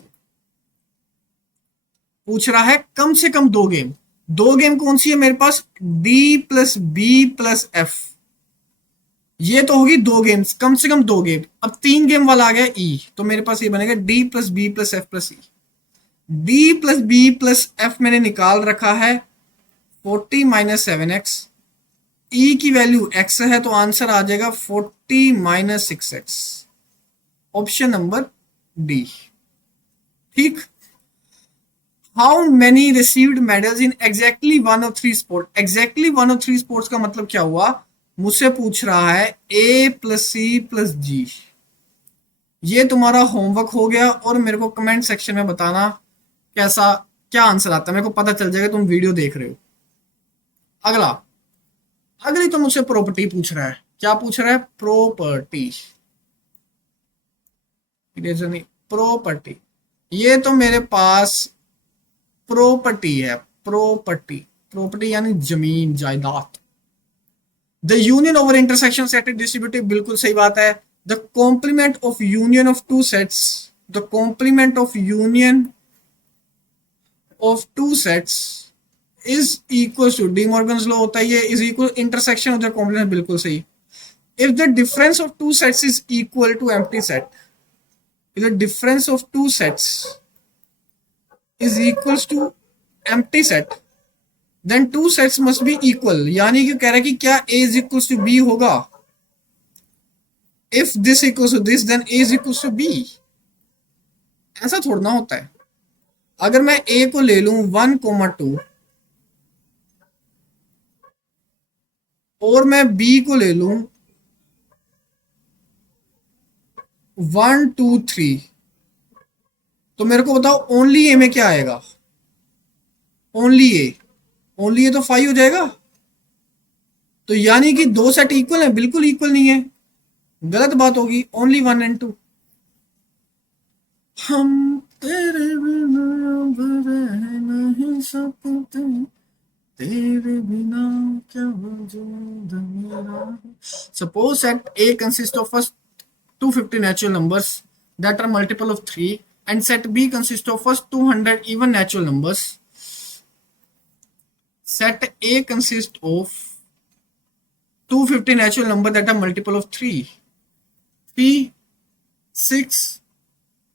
पूछ रहा है कम से कम दो गेम। दो गेम कौन सी है मेरे पास? D plus B plus F, ये तो होगी दो गेम्स, कम से कम दो गेम। अब तीन गेम वाला आ गया ई, तो मेरे पास ये बनेगा D plus B plus F plus E. D plus B plus F मैंने निकाल रखा है 40 माइनस 7x, ई की वैल्यू x है तो आंसर आ जाएगा 40 minus 6x, option number D. ठीक। How many received medals in exactly one of three sport? Exactly one of three sports का मतलब क्या हुआ? मुझसे पूछ रहा है ए प्लस सी प्लस जी। ये तुम्हारा होमवर्क हो गया और मेरे को कमेंट सेक्शन में बताना कैसा क्या आंसर आता है, मेरे को पता चल जाएगा तुम वीडियो देख रहे हो। अगला, अगली तो मुझसे प्रॉपर्टी पूछ रहा है। क्या पूछ रहा है? प्रॉपर्टी, नहीं प्रॉपर्टी। ये तो मेरे पास प्रॉपर्टी है, प्रॉपर्टी, प्रॉपर्टी यानी जमीन जायदाद। The union over intersection set distributive, बिल्कुल सही बात है। The complement of union of two sets, the complement of union of two sets is equal to, de Morgan's law होता है ये, is equal intersection of the complement, बिल्कुल सही। If the difference of two sets is equal to empty set, if the difference of two sets is equals to empty set, then two sets must be equal. यानी कि कह रहा है कि क्या A is equals to B होगा? If this equals to this then A is equals to B. ऐसा थोड़ा ना होता है। अगर मैं A को ले लूं 1,2 और मैं B को ले लूं 1, 2, 3, तो मेरे को बताओ ओनली ए में क्या आएगा? ओनली ए, ओनली ए तो 5 हो जाएगा। तो यानी कि दो सेट इक्वल है? बिल्कुल इक्वल नहीं है, गलत बात होगी। Only 1 and 2। हम तेरे बिना रह नहीं सकते, तेरे बिना क्या वजूद मेरा। Suppose set A consists of first 250 natural numbers that are multiple of 3 and set B consists of first 200 even natural numbers. Set A consists of 250 natural numbers that are multiple of 3, 3, 6,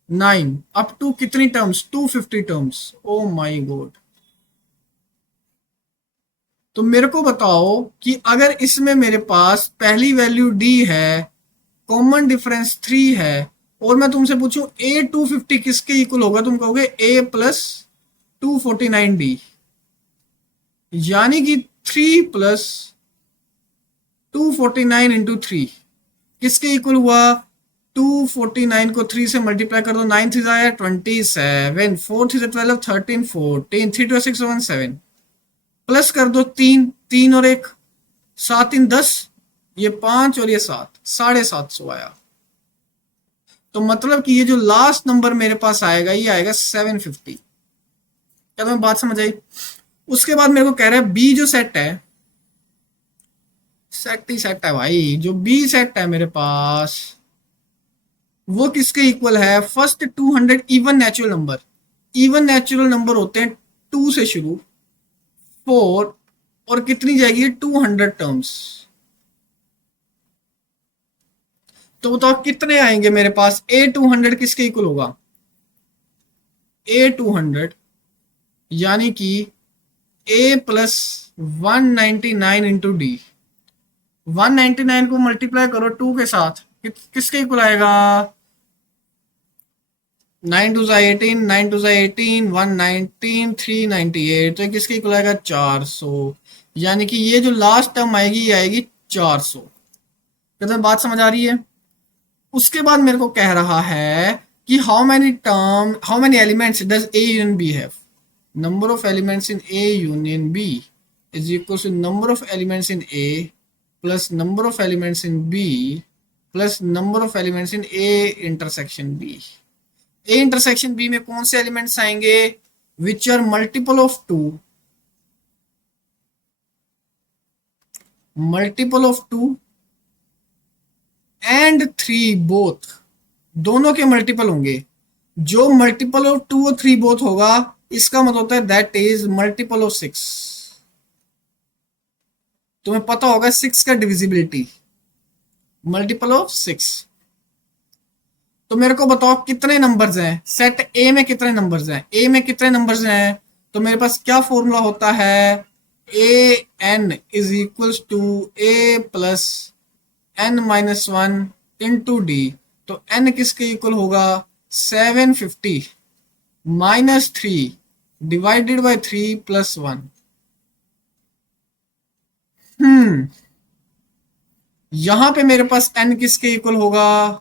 9 up to कितनी terms? 250 terms. Oh my god. तो मेरे को बताओ कि अगर इसमें मेरे पास पहली वैल्यू D है, कॉमन डिफरेंस 3 है, और मैं तुमसे पूछूं A 250 किसके इक्वल होगा? तुम कहोगे A प्लस 249D, यानी कि 3 प्लस 249 इंटू 3 किसके इक्वल हुआ? 249 को 3 से मल्टीप्लाई कर दो, 9 3 आया 27, 4 3 12, 13 14, 3 2 6 1 7, प्लस कर दो 3 3 और 1, 7 3 10, ये 5 और ये 7, 750 आया। तो मतलब कि ये जो लास्ट नंबर मेरे पास आएगा ये आएगा 750। क्या तुम्हें बात समझ आई? उसके बाद मेरे को कह रहा है बी जो सेट है, सेट ही सेट है भाई, जो बी सेट है मेरे पास वो किसके इक्वल है? First 200 even natural number. Even natural number होते हैं 2 से शुरू, 4 और कितनी जाएगी? 200 टर्म्स। तो बताओ कितने आएंगे मेरे पास? A 200 किसके इक्वल होगा? A 200 यानी कि A प्लस 199 इंटू डी। 199 को मल्टीप्लाई करो 2 के साथ, किसके इक्वल आएगा? 9 2 18, 9 2 18, 119, 398, तो किसके इक्वल आएगा? 400। यानी कि ये जो लास्ट टर्म आएगी ये आएगी 400। क्या बात समझ आ रही है? उसके बाद मेरे को कह रहा है कि how many elements does A union B have? Number of elements in A union B is equal to number of elements in A plus number of elements in B plus number of elements in A intersection B. A intersection B में कौन से एलिमेंट्स आएंगे? Which are multiple of 2, multiple of 2 and 3 both, दोनों के मल्टीपल होंगे। जो मल्टीपल ऑफ 2 और 3 बोथ होगा इसका मतलब होता है दैट इज मल्टीपल ऑफ 6। तुम्हें पता होगा 6 का डिविजिबिलिटी, मल्टीपल ऑफ 6। तो मेरे को बताओ कितने नंबर्स हैं सेट ए में, कितने नंबर्स हैं ए में, कितने नंबर्स हैं। तो मेरे पास क्या फॉर्मूला होता है, A N is equals to A plus N minus one into D. तो एन किसके इक्वल होगा, 750 माइनस 3 डिवाइडेड बाई 3 प्लस 1। यहां पे मेरे पास n किसके इक्वल होगा,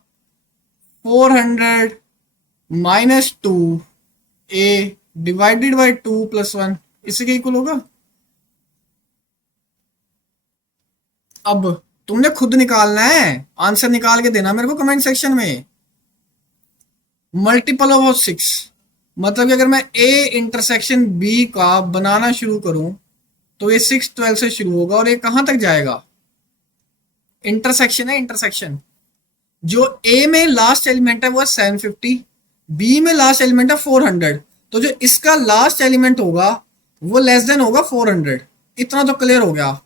400 minus 2 A divided by 2 plus 1, इसी के इक्वल होगा। अब तुमने खुद निकालना है, आंसर निकाल के देना मेरे को कमेंट सेक्शन में। मल्टीपल ऑफ 6 मतलब कि अगर मैं ए इंटरसेक्शन बी का बनाना शुरू करूं तो ये 6 12 से शुरू होगा और ये कहां तक जाएगा, इंटरसेक्शन है, इंटरसेक्शन। जो ए में लास्ट एलिमेंट है वो है 750, बी में लास्ट एलिमेंट है 400, तो जो इसका लास्ट एलिमेंट होगा वो लेस देन होगा 400। इतना तो क्लियर हो गया।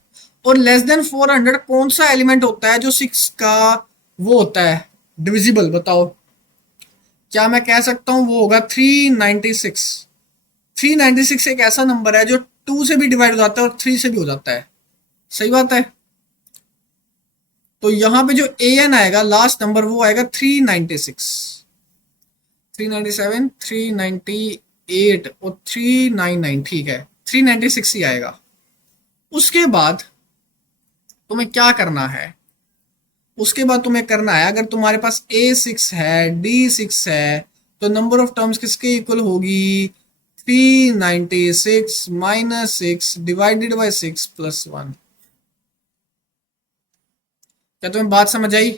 और लेस देन 400 कौन सा एलिमेंट होता है जो 6 का वो होता है डिविजिबल, बताओ। क्या मैं कह सकता हूं वो होगा 396। 396 एक ऐसा नंबर है जो 2 से भी डिवाइड हो जाता है और 3 से भी हो जाता है, सही बात है। तो यहां पे जो ए एन आएगा लास्ट नंबर वो आएगा 396, 397, 398 और 399, ठीक है 396 ही आएगा। उसके बाद तुम्हें क्या करना है, उसके बाद तुम्हें करना है, अगर तुम्हारे पास A6 है D6 है तो नंबर ऑफ टर्म्स किसके इक्वल होगी, 396 माइनस 6 डिवाइडेड बाई 6 प्लस 1। क्या तुम्हें बात समझ आई।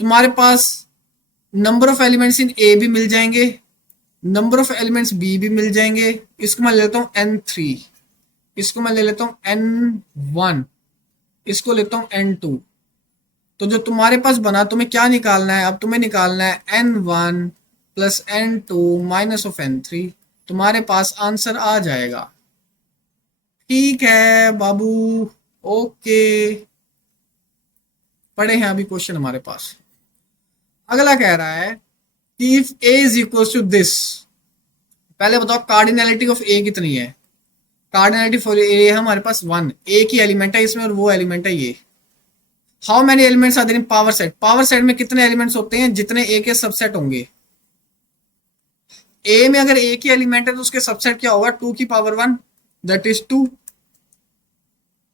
तुम्हारे पास नंबर ऑफ एलिमेंट्स इन ए भी मिल जाएंगे, नंबर ऑफ एलिमेंट्स बी भी मिल जाएंगे। इसको मैं ले लेता हूं n3, इसको मैं ले लेता हूं n1, इसको लेता हूं n2। तो जो तुम्हारे पास बना तुम्हें क्या निकालना है, अब तुम्हें निकालना है n1 plus n2 minus of n3। तुम्हारे पास आंसर आ जाएगा। ठीक है बाबू, ओके। पढ़े हैं अभी क्वेश्चन हमारे पास। अगला कह रहा है कि if a is equal to this, पहले बताओ कार्डिनलिटी ऑफ a कितनी है। कार्डिनलिटी फॉर ए हमारे पास 1, एक ही एलिमेंट है इसमें और वो एलिमेंट है ये। How many elements are there in power set, power set में कितने एलिमेंट्स होते हैं, जितने ए के सबसेट होंगे। ए में अगर एक ही एलिमेंट है तो उसके सबसेट क्या होगा, 2 की पावर 1 दैट इज 2,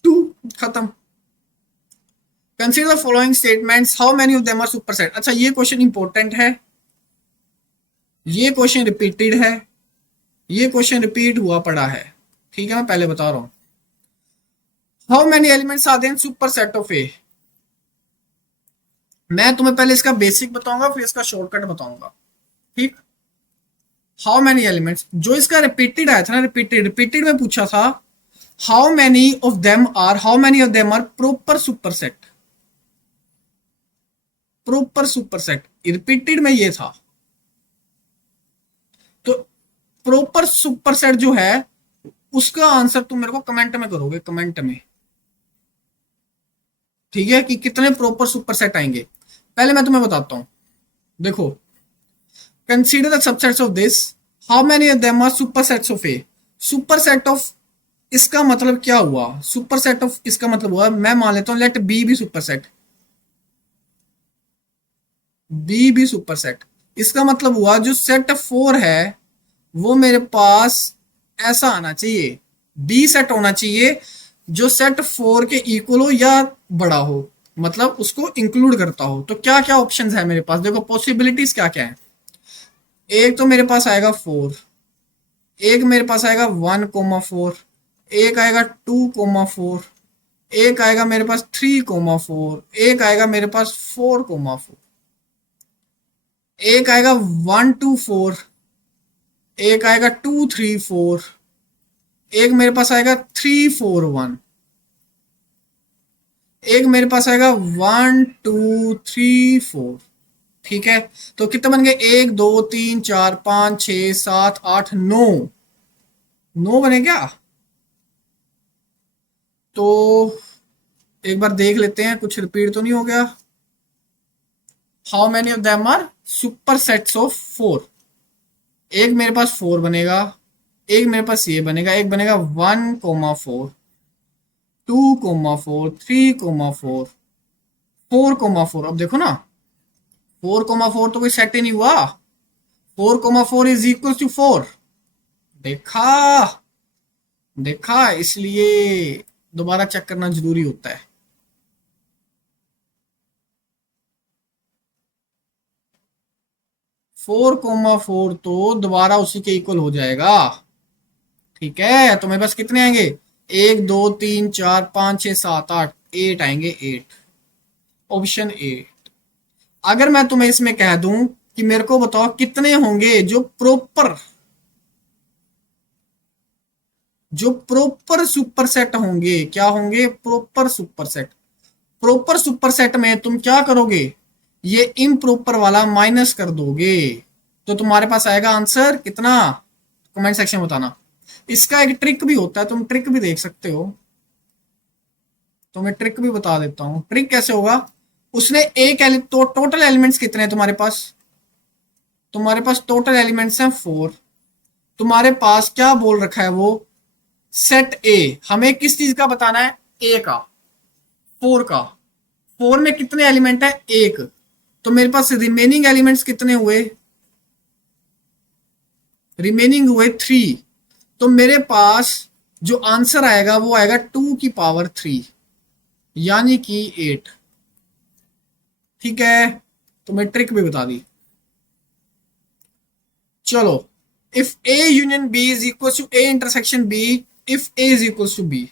2 खत्म। Consider the following statements, how many of them are superset. अच्छा ये क्वेश्चन इंपॉर्टेंट है, ये क्वेश्चन रिपीटेड है, ये क्वेश्चन रिपीट हुआ पड़ा है, ठीक है मैं पहले बता रहा हूं। How many elements are there in superset of A. मैं तुम्हें पहले इसका बेसिक बताऊंगा फिर इसका शॉर्टकट बताऊंगा, ठीक। हाउ मेनी एलिमेंट्स, जो इसका रिपीटेड आया था ना, रिपीटेड में पूछा था how many of them are proper superset, proper superset repeated में ये था। तो प्रॉपर सुपरसेट जो है उसका आंसर तुम मेरे को कमेंट में करोगे, कमेंट में, ठीक है, कि कितने प्रॉपर सुपरसेट आएंगे। पहले मैं तुम्हें बताता हूं, देखो consider the subsets of this, how many of them are supersets of A. Superset of इसका मतलब क्या हुआ, सुपरसेट ऑफ इसका मतलब हुआ, मैं मान लेता हूं लेट बी भी सुपरसेट, बी भी सुपरसेट। इसका मतलब हुआ जो सेट 4 है वो मेरे पास ऐसा आना चाहिए, बी सेट होना चाहिए जो सेट 4 के इक्वल हो या बड़ा हो, मतलब उसको इंक्लूड करता हो। तो क्या क्या ऑप्शंस है मेरे पास, देखो पॉसिबिलिटीज क्या क्या है। एक तो मेरे पास आएगा 4, एक मेरे पास आएगा 1,4, एक आएगा 2,4, एक आएगा मेरे पास 3,4, एक आएगा मेरे पास 4,4, एक आएगा 1 2 4, एक आएगा 2 3 4, एक मेरे पास आएगा 3 4 1, एक मेरे पास आएगा 1 2 3 4, ठीक है। तो कितने बन गए, 1 2 3 4 5 6 7 8 9, नो बने क्या? तो एक बार देख लेते हैं कुछ रिपीट तो नहीं हो गया। How many of them are super sets of four? एक मेरे पास फोर बनेगा, एक मेरे पास ये बनेगा, एक बनेगा 1,4, 2,4, 3,4, 4,4। अब देखो ना, 4,4 तो कोई सेट ही नहीं हुआ। 4,4 इज इक्वल टू 4। देखा, देखा, इसलिए दोबारा चेक करना जरूरी होता है। 4,4 तो दोबारा उसी के इक्वल हो जाएगा। ठीक है, तो मेरे पास कितने आएंगे? 1, 2, 3, 4, 5, 6, 7, 8, 8 आएंगे, 8। Option A. अगर मैं तुम्हें इसमें कह दूं कि मेरे को बताओ कितने होंगे जो प्रॉपर सुपरसेट होंगे, क्या होंगे? Proper superset. प्रॉपर सुपरसेट में तुम क्या करोगे? ये इम्प्रॉपर वाला माइनस कर दोगे, तो तुम्हारे पास आएगा आंसर कितना? कमेंट सेक्शन में बताना। इसका एक ट्रिक भी होता है, तुम ट्रिक भी देख सकते हो, तो मैं ट्रिक भी बता देता हूं। ट्रिक कैसे होगा? उसने तो टोटल एलिमेंट्स कितने हैं तुम्हारे पास? तुम्हारे पास टोटल एलिमेंट्स हैं 4। तुम्हारे पास क्या बोल रखा है वो? सेट ए। हमें किस चीज का बताना है? ए का, 4 का। 4 में कितने एलिमेंट है? एक। तो मेरे पास रिमेनिंग एलिमेंट्स कितने हुए? रिमेनिंग हुए 3। तो मेरे पास जो आंसर आएगा वो आएगा 2 की पावर 3, यानी कि 8। ठीक है, तो मैं ट्रिक भी बता दी। चलो, if A union B is equal to A intersection B, if A is equal to B.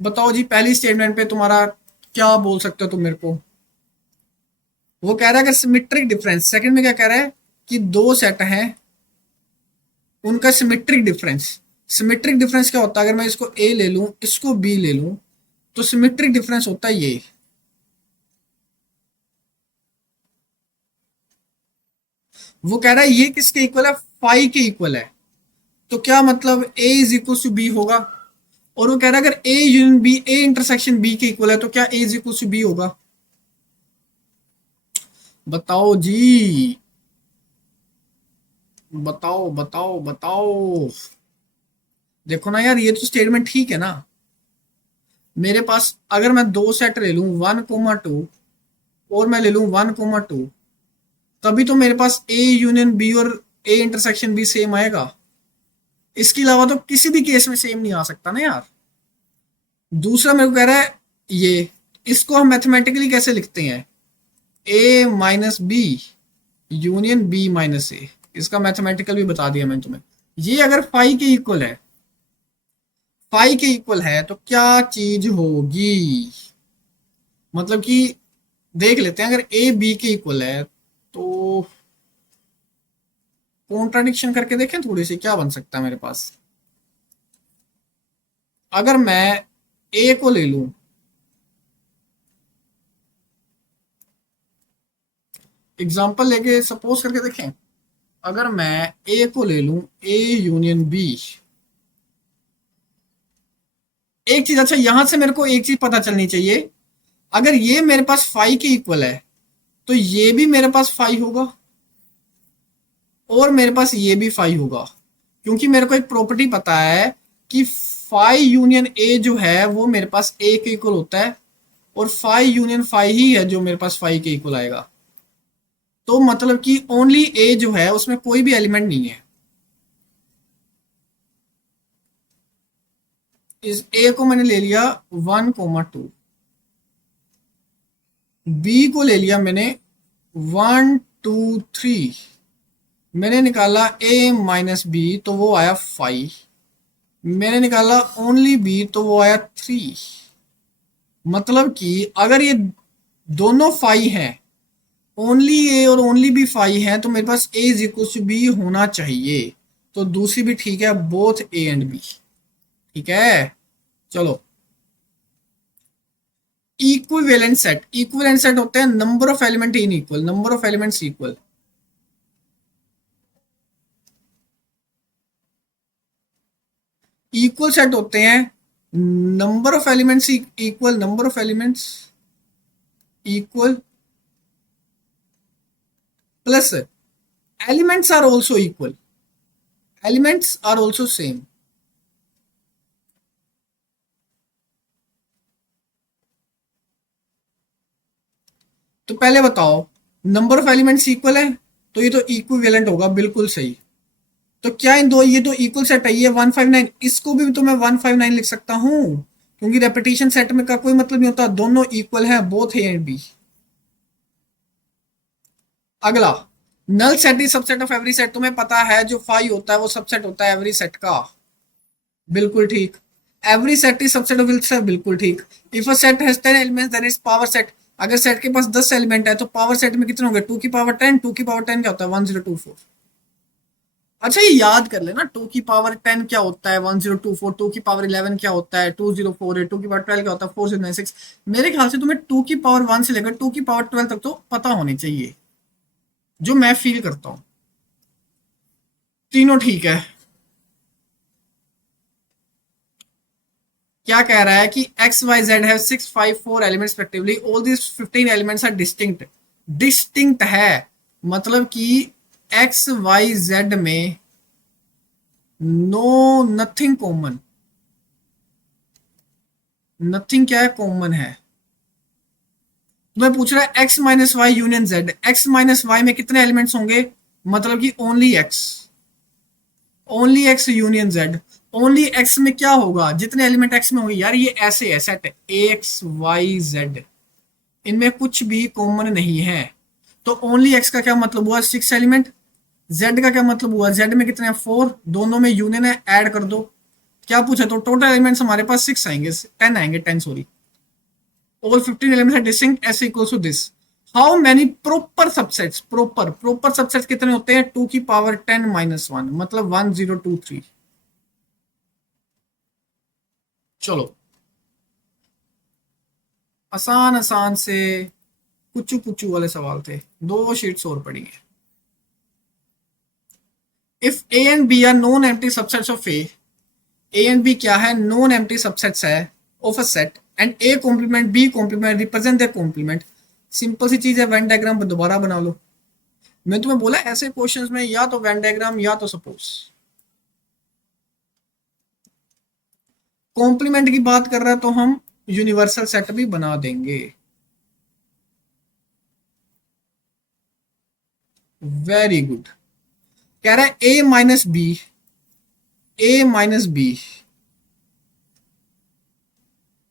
बताओ जी, पहली स्टेटमेंट पे तुम्हारा क्या बोल सकते हो तुम मेरे को? वो कह रहा है कि सिमेट्रिक डिफरेंस। सेकंड में क्या कह रहा है? कि दो सेट हैं, उनका सिमेट्रिक डिफरेंस। सिमेट्रिक डिफरेंस क्या होता है? अगर मैं इसको ए ले लूं, इसको बी ले लूं, तो सिमेट्रिक डिफरेंस होता है ये। वो कह रहा है ये किसके इक्वल है? फाइव के इक्वल है। तो क्या मतलब A is equal to B होगा? और वो कह रहा है अगर A union B, A intersection B के इक्वल है, तो क्या A is equal to B होगा? बताओ जी, बताओ बताओ बताओ। देखो ना यार, ये तो स्टेटमेंट ठीक है ना। मेरे पास अगर मैं दो सेट ले लूं 1,2 और मैं ले लूं 1,2, तभी तो मेरे पास ए यूनियन बी और ए इंटरसेक्शन बी सेम आएगा। इसके अलावा तो किसी भी केस में सेम नहीं आ सकता ना यार। दूसरा मेरे को कह रहा है ये, इसको हम मैथमेटिकली कैसे लिखते हैं? A minus B union B minus A. इसका मैथमेटिकल भी बता दिया मैंने तुम्हें। ये अगर फाइव के इक्वल है, फाइव के इक्वल है तो क्या चीज होगी? मतलब कि देख लेते हैं, अगर ए बी के इक्वल है तो कॉन्ट्राडिक्शन करके देखें थोड़ी सी, क्या बन सकता है मेरे पास? अगर मैं ए को ले लूं, एग्जांपल लेके सपोज करके देखें। अगर मैं ए को ले लूं, ए यूनियन बी। एक चीज, अच्छा यहां से मेरे को एक चीज पता चलनी चाहिए। अगर ये मेरे पास फाइव के इक्वल है, तो ये भी मेरे पास फाइव होगा, और मेरे पास ये भी फाइव होगा। क्योंकि मेरे को एक प्रॉपर्टी पता है कि फाइव यूनियन ए जो है वो मेरे पास ए के इक्वल होता है, और फाइव यूनियन फाइव ही है जो मेरे पास फाइव के इक्वल आएगा। तो मतलब कि ओनली ए जो है उसमें कोई भी एलिमेंट नहीं है। इस ए को मैंने ले लिया 1,2, बी को ले लिया मैंने 1, 2, 3। मैंने निकाला ए माइनस बी तो वो आया 5। मैंने निकाला ओनली बी तो वो आया 3। मतलब कि अगर ये दोनों 5 हैं, ओनली ए और ओनली बी 5 हैं, तो मेरे पास ए इज इक्वल टू बी होना चाहिए। तो दूसरी भी ठीक है, बोथ ए एंड बी। ठीक है, चलो। इक्विवेलेंट सेट, इक्विवेलेंट सेट होते हैं number of element in equal, number of elements equal. Equal set होते हैं number of elements equal, number of elements equal plus elements are also equal, elements are also same. तो पहले बताओ नंबर ऑफ एलिमेंट्स इक्वल है तो ये तो इक्विवेलेंट होगा, बिल्कुल सही। तो क्या इन दो, ये तो इक्वल सेट है, ये 159, इसको भी तो मैं 159 लिख सकता हूं, क्योंकि रेपिटेशन सेट में का कोई मतलब नहीं होता, दोनों इक्वल हैं, बोथ ए एंड बी। अगला, null set is subset of every set. तुम्हें पता है जो फाई होता है वो सबसेट होता है एवरी सेट का, बिल्कुल ठीक। Every set is subset of itself, बिल्कुल ठीक। If a set has 10 elements then is power set. अगर सेट के पास 10 एलिमेंट है तो पावर सेट में कितने होंगे, 2 की पावर 10, 2 की पावर 10 क्या होता है 1024। अच्छा ये याद कर लेना, 2 की पावर 10 क्या होता है 1024, 2 की पावर 11 क्या होता है 204, 2 की पावर 12 क्या होता है 4096। मेरे ख्याल से तुम्हें 2 की पावर 1 से लेकर 2 की पावर 12 तक तो पता होनी चाहिए, जो मैं फील करता हूं। तीनों ठीक है। क्या कह रहा है कि x y z have 654 elements respectively, all this 15 elements are distinct. Distinct है मतलब कि एक्स वाई जेड में नो, नथिंग कॉमन, नथिंग क्या है कॉमन है। तुम्हें पूछ रहा है x minus y union z, x minus y में कितने एलिमेंट्स होंगे, मतलब कि only x, only x union z. Only x में क्या होगा, जितने एलिमेंट एक्स में होंगे, यार ये ऐसे है सेट एक्स वाई जेड, इनमें कुछ भी कॉमन नहीं है। तो ओनली एक्स का क्या मतलब हुआ 6 एलिमेंट, जेड का क्या मतलब हुआ, जेड में कितने हैं 4, दोनों में यूनियन है, ऐड कर दो। क्या पूछा, तो टोटल एलिमेंट्स हमारे पास 6 आएंगे, 10 आएंगे, 10 sorry. all 15 elements are distinct s equals to this। how many proper subsets, proper subsets कितने होते हैं 2 की पावर 10 माइनस 1, मतलब 1023। चलो आसान आसान से कुचू कुचू वाले सवाल थे, 2 शीट्स और पड़ी है। If A and B are non empty subsets of A and B क्या है, नॉन एम्प्टी सबसेट्स है of a set, and A complement B complement represent the complement. Simple सी चीज है, वेन डायग्राम दोबारा बना लो। मैं तुम्हें बोला ऐसे क्वेश्चंस में या तो वेन डायग्राम या तो सपोज। कॉम्प्लीमेंट की बात कर रहा है तो हम यूनिवर्सल सेट भी बना देंगे। Very good. कह रहा है A minus B, A minus B,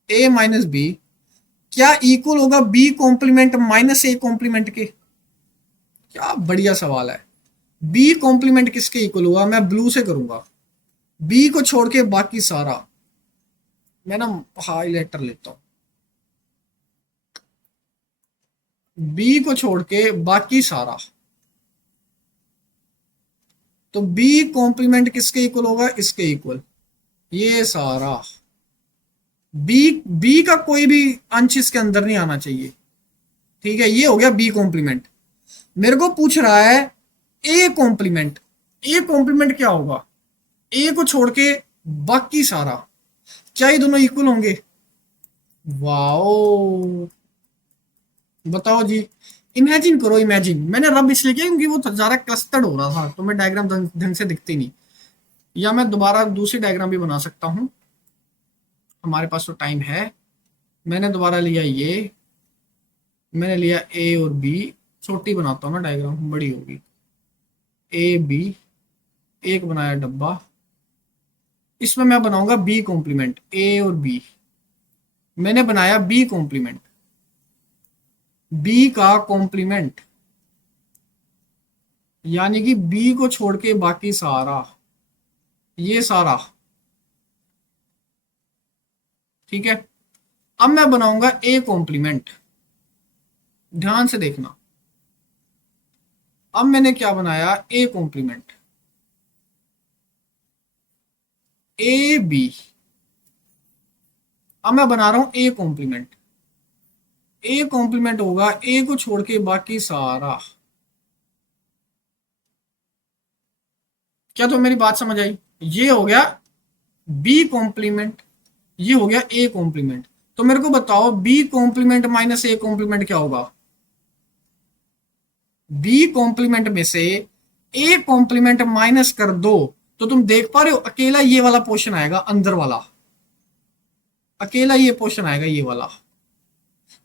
A minus B क्या इक्वल होगा B complement minus A complement के। क्या बढ़िया सवाल है। बी कॉम्प्लीमेंट किसके इक्वल होगा, मैं ब्लू से करूंगा, बी को छोड़ के बाकी सारा। मैं ना हाईलाइटर लेता हूं, बी को छोड़ के बाकी सारा। तो बी कॉम्प्लीमेंट किसके इक्वल होगा, इसके इक्वल, ये सारा। बी, बी का कोई भी अंश इसके अंदर नहीं आना चाहिए, ठीक है। ये हो गया बी कॉम्प्लीमेंट। मेरे को पूछ रहा है ए कॉम्प्लीमेंट, ए कॉम्प्लीमेंट क्या होगा, ए को छोड़ के बाकी सारा। क्या ये दोनों इक्वल होंगे, वाओ बताओ जी। इमेजिन करो, इमेजिन, मैंने रब इसलिए किया क्योंकि वो ज्यादा क्लस्टर्ड हो रहा था तो मैं डायग्राम ढंग से दिखती नहीं। या मैं दोबारा दूसरी डायग्राम भी बना सकता हूं, हमारे पास तो टाइम है। मैंने दोबारा लिया ये, मैंने लिया ए और बी, छोटी बनाता हूँ ना डायग्राम, बड़ी होगी। ए बी, एक बनाया डब्बा, इसमें मैं बनाऊंगा बी कॉम्प्लीमेंट, ए और बी। मैंने बनाया बी कॉम्प्लीमेंट, बी का कॉम्प्लीमेंट, यानी कि बी को छोड़ के बाकी सारा, ये सारा, ठीक है। अब मैं बनाऊंगा ए कॉम्प्लीमेंट, ध्यान से देखना। अब मैंने क्या बनाया, ए कॉम्प्लीमेंट, ए बी। अब मैं बना रहा हूं ए कॉम्प्लीमेंट, ए कॉम्प्लीमेंट होगा ए को छोड़ के बाकी सारा। क्या तो मेरी बात समझ आई, ये हो गया बी कॉम्प्लीमेंट, ये हो गया ए कॉम्प्लीमेंट। तो मेरे को बताओ B complement minus A complement क्या होगा? बी कॉम्प्लीमेंट में से ए कॉम्प्लीमेंट माइनस कर दो तो तुम देख पा रहे हो अकेला ये वाला पोर्शन आएगा, अंदर वाला अकेला ये पोर्शन आएगा, ये वाला।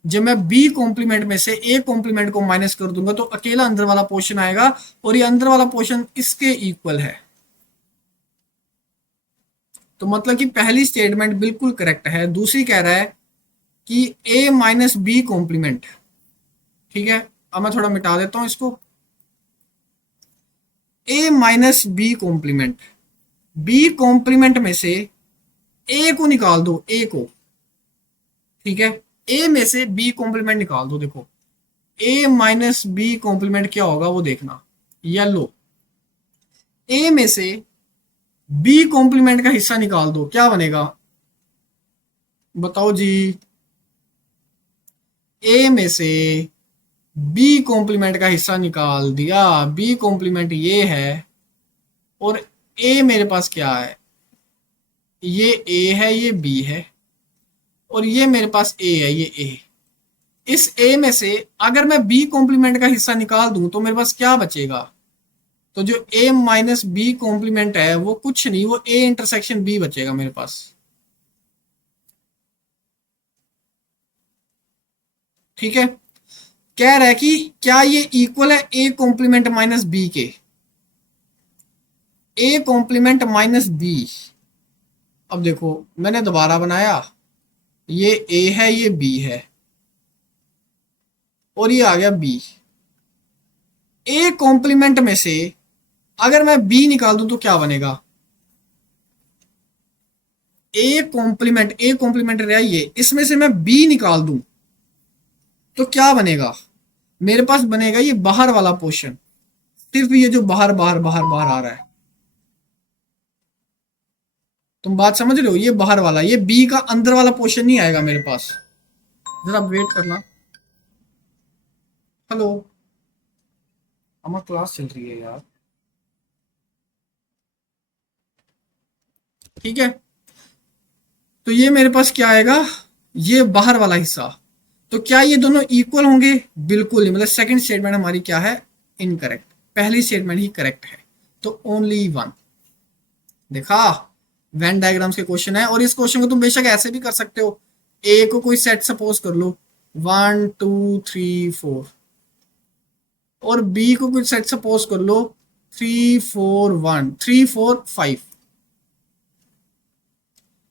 जब मैं बी कॉम्प्लीमेंट में से ए कॉम्प्लीमेंट को माइनस कर दूंगा तो अकेला अंदर वाला पोर्शन आएगा, और ये अंदर वाला पोर्शन इसके इक्वल है। तो मतलब कि पहली स्टेटमेंट बिल्कुल करेक्ट है। दूसरी कह रहा है कि ए माइनस बी कॉम्प्लीमेंट, ठीक है, अब मैं थोड़ा मिटा देता हूं इसको। A minus B complement, B complement में से ए को निकाल दो, ए को, ठीक है, ए में से बी कॉम्प्लीमेंट निकाल दो। देखो ए माइनस बी कॉम्प्लीमेंट क्या होगा वो देखना, येलो। ए में से बी कॉम्प्लीमेंट का हिस्सा निकाल दो, क्या बनेगा बताओ जी? ए में से बी कॉम्प्लीमेंट का हिस्सा निकाल दिया, बी कॉम्प्लीमेंट ये है, और ए मेरे पास क्या है? ये ए है, ये बी है, और ये मेरे पास ए है, ये ए। इस ए में से अगर मैं बी कॉम्प्लीमेंट का हिस्सा निकाल दूं तो मेरे पास क्या बचेगा? तो जो ए माइनस बी कॉम्प्लीमेंट है वो कुछ नहीं, वो ए इंटरसेक्शन बी बचेगा मेरे पास, ठीक है। कह रहा है कि क्या ये इक्वल है ए कॉम्प्लीमेंट माइनस बी के? ए कॉम्प्लीमेंट माइनस बी, अब देखो मैंने दोबारा बनाया, ये ए है, ये बी है, और ये आ गया बी। ए कॉम्प्लीमेंट में से अगर मैं बी निकाल दूं तो क्या बनेगा? ए कॉम्प्लीमेंट रहा ये, इसमें से मैं बी निकाल दूं तो क्या बनेगा? मेरे पास बनेगा ये बाहर वाला पोर्शन, सिर्फ ये जो बाहर बाहर बाहर बाहर आ रहा है। तुम बात समझ रहे हो? ये बाहर वाला, ये बी का अंदर वाला पोर्शन नहीं आएगा मेरे पास। जरा वेट करना। हेलो, हमारी क्लास चल रही है यार, ठीक है। तो ये मेरे पास क्या आएगा? ये बाहर वाला हिस्सा। तो क्या ये दोनों इक्वल होंगे? बिल्कुल नहीं, मतलब सेकंड स्टेटमेंट हमारी क्या है? इनकरेक्ट। पहली स्टेटमेंट ही करेक्ट है, तो ओनली वन। देखा, वेन डायग्राम्स के क्वेश्चन है, और इस क्वेश्चन को तुम बेशक ऐसे भी कर सकते हो। ए को कोई सेट सपोज कर लो 1 2 3 4, और बी को कोई सेट सपोज कर लो 3 4 1 3 4 5।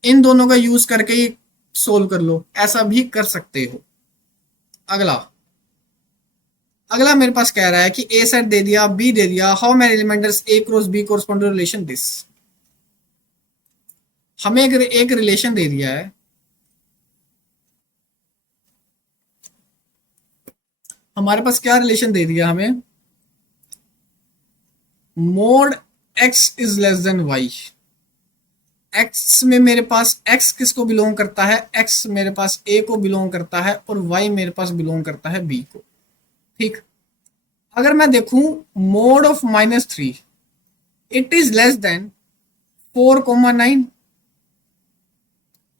इन दोनों का यूज करके ही सोल्व कर लो, ऐसा भी कर सकते हो। अगला अगला मेरे पास कह रहा है कि ए सेट दे दिया, बी दे दिया, how many elements A cross B correspond to relation this. हमें एक रिलेशन दे दिया है, हमारे पास क्या रिलेशन दे दिया हमें? Mod x is less than y. X में मेरे पास एक्स किसको बिलोंग करता है? एक्स मेरे पास ए को बिलोंग करता है, और वाई मेरे पास बिलोंग करता है बी को, ठीक। अगर मैं देखूं mode of -3 it is less then 4,9,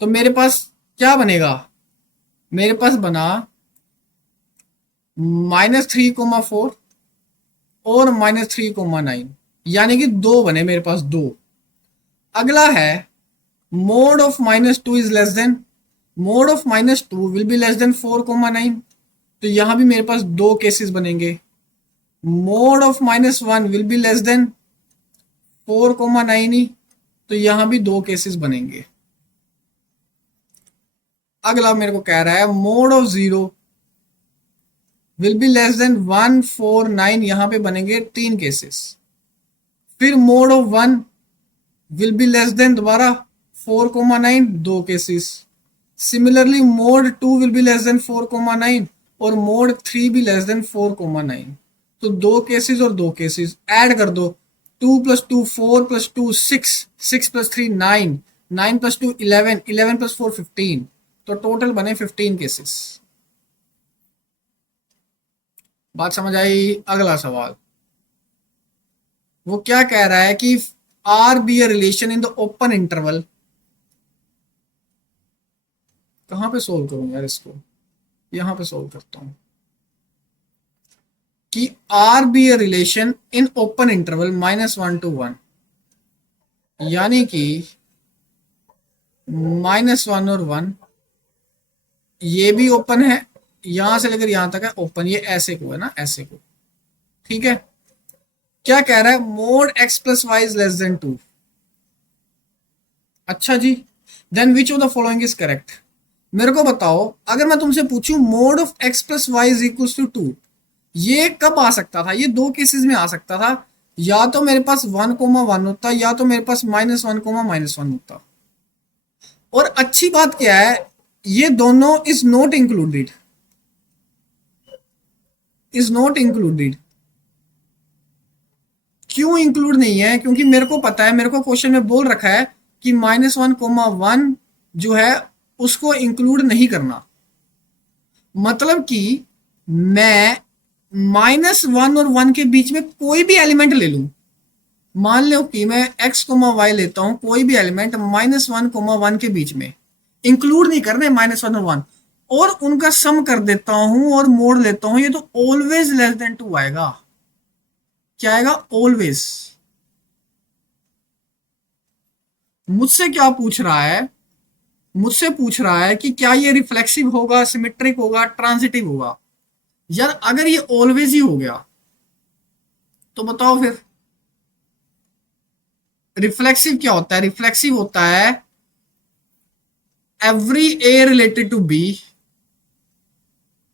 तो मेरे पास क्या बनेगा? मेरे पास बना -3,4 और -3,9, यानी कि दो बने मेरे पास, दो। अगला है mod of -2 is less then, mode of -2 will be less than 4,9, तो यहां भी मेरे पास दो केसेस बनेंगे। Mode of -1 will be less than 4,9 ही, तो यहां भी दो केसेस बनेंगे। अगला मेरे को कह रहा है mod of 0 will be less than 1,4,9, यहां पे बनेंगे तीन केसेस। फिर mode of 1 will be less than दोबारा 4,9, दो cases. Similarly mode 2 will be less than 4,9, और मोड 3 भी लेस देन 4,9, तो दो केसेस और दो केसेस ऐड कर दो। 2 + 2 4 + 2 6, 6 + 3 9, 9 + 2 11, 11 + 4 15, तो टोटल बने 15 केसेस। बात समझ आई? अगला सवाल वो क्या कह रहा है कि R be a relation in the open interval कहाँ पे सोल्व करूं यार इसको, यहां पे सोल्व करता हूं कि R be a relation in open interval -1 to 1, यानी कि -1 और 1 ये भी ओपन है, यहां से लेकर यहां तक है ओपन, ये ऐसे को है ना, ऐसे को। ठीक है, क्या कह रहा है, mod x plus Y is less than 2। अच्छा जी, then which of the following is correct. मेरे को बताओ, अगर मैं तुमसे पूछूं mod of x plus Y is equal to 2, ये कब आ सकता था, ये दो केसेस में आ सकता था, या तो मेरे पास 1,1 होता, या तो मेरे पास -1,-1 होता। और अच्छी बात क्या है, ये दोनों is not included, is not included. क्यों इंक्लूड नहीं है, क्योंकि मेरे को पता है, मेरे को क्वेश्चन में बोल रखा है कि -1,1 जो है उसको इंक्लूड नहीं करना। मतलब कि मैं -1 और 1 के बीच में कोई भी एलिमेंट ले लूं, मान लो कि मैं x, y लेता हूं, कोई भी एलिमेंट -1, 1 के बीच में, इंक्लूड नहीं करने -1 और 1, और उनका सम कर देता हूं और मोड़ लेता हूं, ये तो ऑलवेज लेस देन 2 आएगा। क्या आएगा, ऑलवेज। मुझसे क्या पूछ रहा है, मुझसे पूछ रहा है कि क्या ये रिफ्लेक्सिव होगा, सिमेट्रिक होगा, ट्रांजिटिव होगा। यार अगर ये ऑलवेज ही हो गया तो बताओ फिर रिफ्लेक्सिव क्या होता है। रिफ्लेक्सिव होता है every A related to B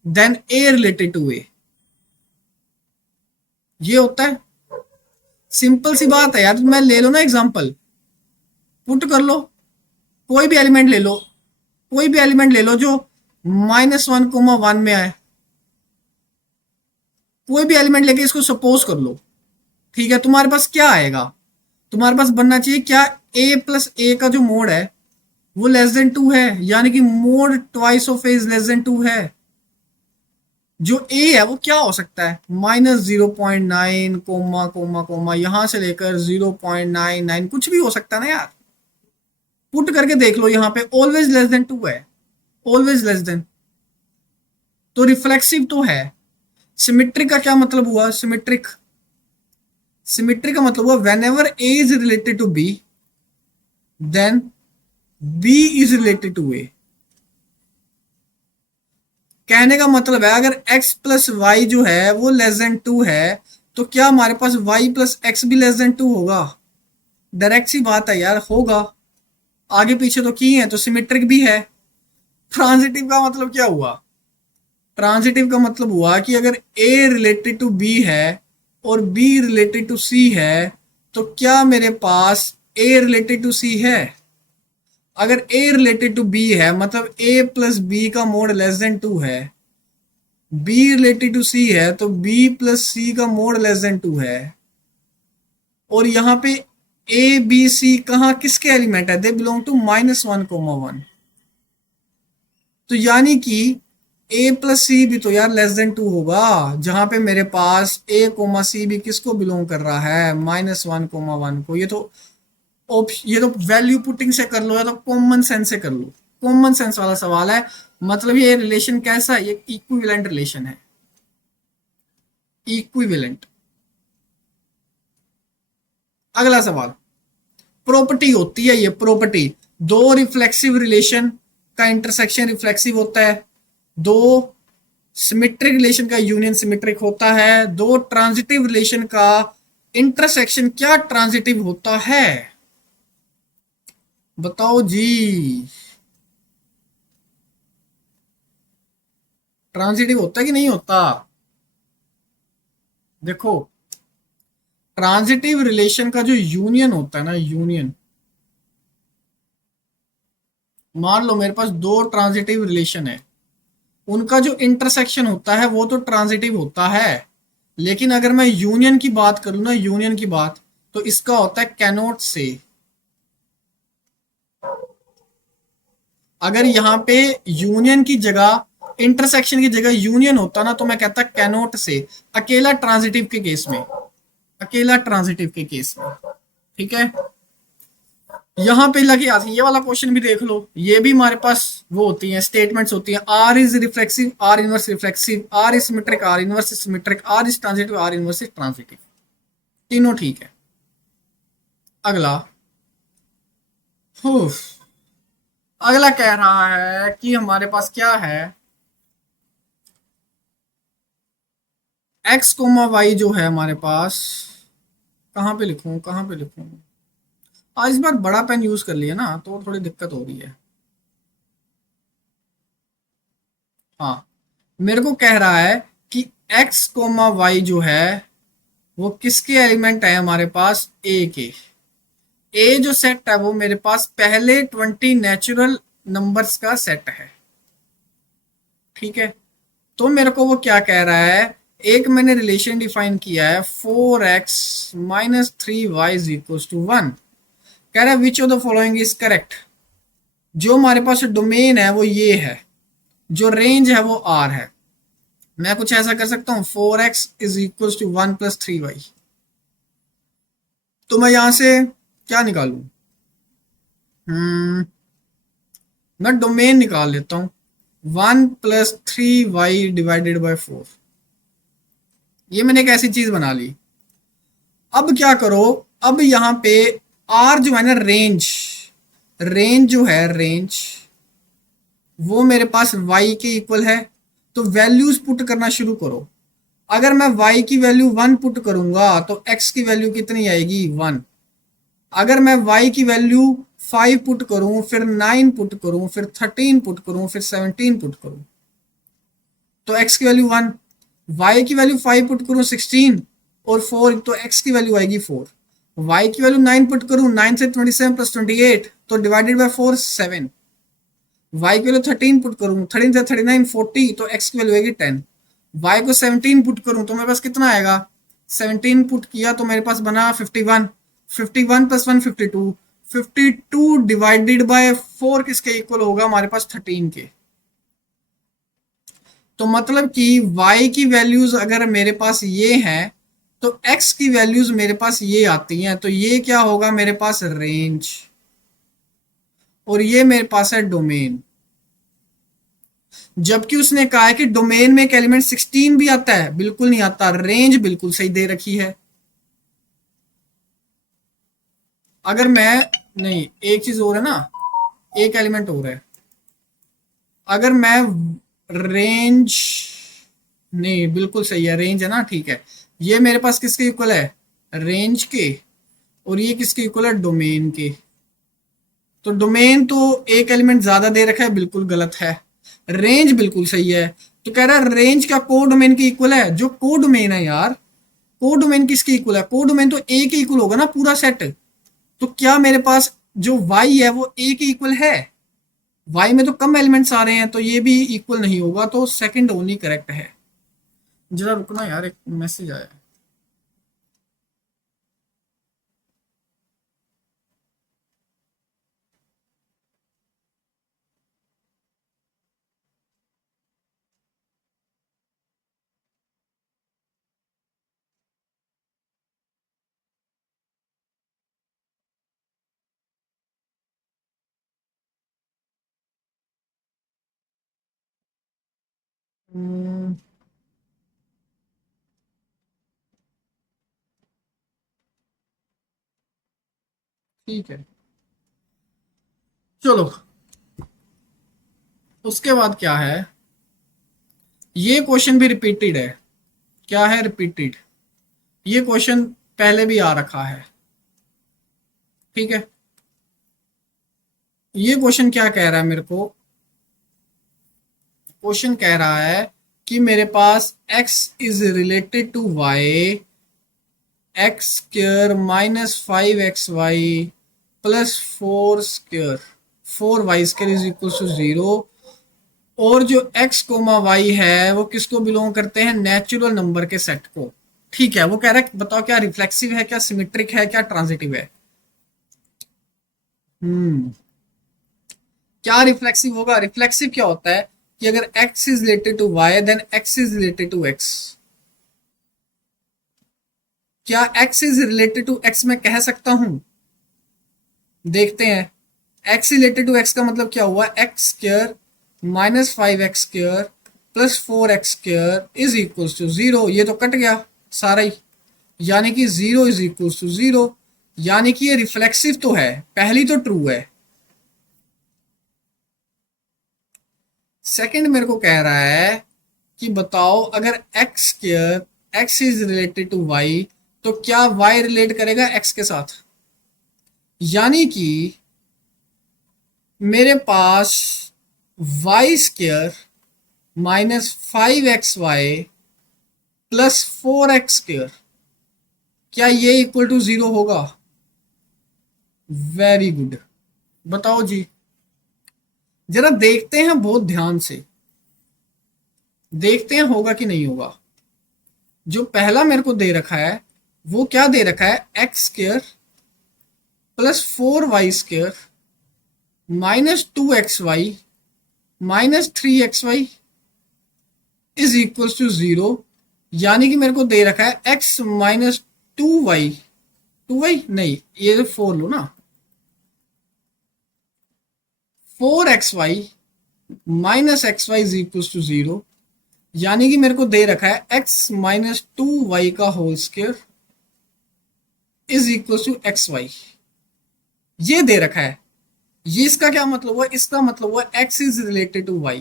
then A related to A, ये होता है। सिंपल सी बात है यार, मैं ले लो ना एग्जांपल, पुट कर लो, कोई भी एलिमेंट ले लो, कोई भी एलिमेंट ले लो जो -1,1 में आए, कोई भी एलिमेंट लेके इसको सपोज कर लो। ठीक है, तुम्हारे पास क्या आएगा, तुम्हारे पास बनना चाहिए क्या, a प्लस ए का जो मोड है वो लेस देन 2 है, यानी कि mode twice of A is less than 2 है। जो a है वो क्या हो सकता है, -0.9 कोमा कोमा कोमा यहां से लेकर 0.99 कुछ भी हो सकता है ना यार। पुट करके देख लो, यहां पे ऑलवेज लेस देन 2 है, ऑलवेज लेस देन, तो रिफ्लेक्सिव तो है। सिमेट्रिक का क्या मतलब हुआ, सिमेट्रिक, सिमेट्रिक का मतलब हुआ whenever A is related to B then B is related to A. कहने का मतलब है अगर x प्लस वाई जो है वो लेस देन 2 है, तो क्या हमारे पास y प्लस एक्स भी लेस देन 2 होगा। डायरेक्ट सी बात है यार, होगा। आगे पीछे तो की है तो सिमेट्रिक भी है। ट्रांजिटिव का मतलब क्या हुआ, ट्रांजिटिव का मतलब हुआ कि अगर a रिलेटेड टू b है और b रिलेटेड टू c है, तो क्या मेरे पास a रिलेटेड टू c है। अगर a रिलेटेड टू b है मतलब a प्लस बी का मोड लेस देन 2 है, b रिलेटेड टू c है तो b प्लस c का मोड लेस देन 2 है। और यहाँ पे a b c कहाँ किसके एलिमेंट है, दे बिलोंग टू -1,1। तो यानी कि a प्लस सी भी तो यार लेस देन 2 होगा, जहां पे मेरे पास a कोमा सी भी किसको बिलोंग कर रहा है, -1,1 को। ये तो वैल्यू पुटिंग से कर लो या तो कॉमन सेंस से कर लो, कॉमन सेंस वाला सवाल है। मतलब ये रिलेशन कैसा है, ये इक्विवेलेंट रिलेशन है, इक्विवेलेंट। अगला सवाल, प्रॉपर्टी होती है ये, प्रॉपर्टी, दो रिफ्लेक्सिव रिलेशन का इंटरसेक्शन रिफ्लेक्सिव होता है, दो सिमेट्रिक रिलेशन का यूनियन सिमेट्रिक होता है, दो ट्रांजिटिव रिलेशन का इंटरसेक्शन क्या ट्रांजिटिव होता है, बताओ जी। ट्रांजिटिव होता है कि नहीं होता। देखो ट्रांजिटिव रिलेशन का जो यूनियन होता है ना, यूनियन, मान लो मेरे पास दो ट्रांजिटिव रिलेशन है, उनका जो इंटरसेक्शन होता है वो तो ट्रांजिटिव होता है। लेकिन अगर मैं यूनियन की बात करूं ना, यूनियन की बात, तो इसका होता है कैनोट से। अगर यहाँ पे यूनियन की जगह, इंटरसेक्शन की जगह यूनियन होता ना, तो मैं कहता कैनोट से, अकेला ट्रांजिटिव के केस में, अकेला ट्रांजिटिव के केस में। ठीक है, यहां पे लगी आती है, ये वाला क्वेश्चन भी देख लो, ये भी हमारे पास वो होती हैं, स्टेटमेंट्स होती हैं, R is reflexive, R inverse reflexive, R is symmetric, R inverse is symmetric, R is transitive, R inverse is transitive, तीनों ठीक है। अगला, हुफ, अगला कह रहा है कि हमारे पास क्या है, एक्स कोमा वाई जो है हमारे पास, कहाँ पे लिखूं कहाँ पे लिखूं, आज इस बार बड़ा पेन यूज कर लिया ना तो थोड़ी दिक्कत हो रही है। हाँ, मेरे को कह रहा है कि एक्स कोमा वाई जो है वो किसके एलिमेंट है हमारे पास, ए के। ए जो सेट है वो मेरे पास पहले 20 नेचुरल नंबर्स का सेट है, ठीक है। तो मेरे को वो क्या कह रहा है, एक मैंने रिलेशन डिफाइन किया है 4x-3y इज इक्वल टू 1। कह रहा है which of the following is correct. जो हमारे पास डोमेन है वो ये है, जो रेंज है वो आर है। मैं कुछ ऐसा कर सकता हूँ 4x is equal to 1+3y। तो मैं यहां से क्या निकालू, मैं डोमेन निकाल लेता हूँ, 1+3y डिवाइडेड बाय 4। ये मैंने एक ऐसी चीज बना ली। अब क्या करो, अब यहाँ पे आर जो है ना, रेंज, रेंज जो है, रेंज वो मेरे पास y के इक्वल है। तो वैल्यूज पुट करना शुरू करो। अगर मैं y की वैल्यू 1 पुट करूंगा तो x की वैल्यू कितनी आएगी, 1। अगर मैं y की वैल्यू 5 पुट करूं, फिर 9 पुट करूं, फिर 13 पुट करूं, फिर 17 पुट करूं, तो x की वैल्यू 1। y की वैल्यू 5 पुट करूं, 16 और 4, तो x की वैल्यू आएगी 4। y की वैल्यू 9 पुट करूं, 9 से 27 प्लस 28, तो डिवाइडेड बाय 4 7। y की वैल्यू 13 पुट करूं, 13 से 39 40, तो x की वैल्यू आएगी 10। y को 17 पुट करूं तो मेरे पास कितना आएगा, 17 पुट किया तो मेरे पास बना 51। 51 प्लस 1 52। 52 डिवाइडेड बाय 4 किसके इक्वल होगा, हमारे पास 13 के। तो मतलब कि y की वैल्यूज अगर मेरे पास ये हैं तो x की वैल्यूज मेरे पास ये आती हैं, तो ये क्या होगा मेरे पास, रेंज, और ये मेरे पास है डोमेन। जबकि उसने कहा है कि डोमेन में एक एलिमेंट 16 भी आता है, बिल्कुल नहीं आता। रेंज बिल्कुल सही दे रखी है। अगर मैं, नहीं एक चीज और है ना, एक एलिमेंट और है। अगर मैं रेंज, नहीं बिल्कुल सही है, रेंज है ना, ठीक है। ये मेरे पास किसके इक्वल है, रेंज के, और ये किसके इक्वल है, डोमेन के। तो डोमेन तो एक एलिमेंट ज्यादा दे रखा है, बिल्कुल गलत है। रेंज बिल्कुल सही है। तो कह रहा है रेंज का को डोमेन के इक्वल है। जो को डोमेन है यार, को डोमेन किसके इक्वल है, को डोमेन तो ए के इक्वल होगा ना पूरा सेट। तो क्या मेरे पास जो वाई है वो ए के इक्वल है, वाई में तो कम एलिमेंट्स आ रहे हैं, तो ये भी इक्वल नहीं होगा। तो सेकंड ओनली करेक्ट है। जरा रुकना यार, एक मैसेज आया है। हम्म, ठीक है, चलो। उसके बाद क्या है, ये क्वेश्चन भी रिपीटेड है। क्या है, रिपीटेड। ये क्वेश्चन पहले भी आ रखा है, ठीक है। ये क्वेश्चन क्या कह रहा है मेरे को, क्वेश्चन कह रहा है कि मेरे पास x is related to y, x square -5xy +4 square 4y² is equal to 0। और जो x कोमा y है वो किसको बिलोंग करते हैं, नेचुरल नंबर के सेट को। ठीक है, वो कह रहा है बताओ क्या रिफ्लेक्सिव है, क्या सिमेट्रिक है, क्या ट्रांजिटिव है। हम्म, क्या रिफ्लेक्सिव होगा, रिफ्लेक्सिव क्या होता है कि अगर x is related to y then x is related to x। क्या x is related to x मैं कह सकता हूं, देखते हैं। x रिलेटेड टू x का मतलब क्या हुआ, x square minus 5x² plus 4x² is equal to 0। ये तो कट गया सारा ही, यानी कि 0 इज इक्वल टू 0, यानी कि ये रिफ्लेक्सिव तो है, पहली तो ट्रू है। सेकंड मेरे को कह रहा है कि बताओ अगर x² x is related to y, तो क्या y रिलेट करेगा x के साथ, यानी कि मेरे पास y² minus 5xy plus 4x², क्या ये इक्वल टू 0 होगा? Very good. बताओ जी, जरा देखते हैं बहुत ध्यान से, देखते हैं होगा कि नहीं होगा। जो पहला मेरे को दे रखा है वो क्या दे रखा है, x² plus 4y² minus 2xy minus 3xy is equal to 0, यानी कि मेरे को दे रखा है x माइनस 2y नहीं, ये 4 लो ना, 4xy minus xy is equal to 0, यानी कि मेरे को दे रखा है x माइनस 2y का whole square is equal to xy। ये दे रखा है, ये इसका क्या मतलब हुआ, इसका मतलब हुआ x is related to y।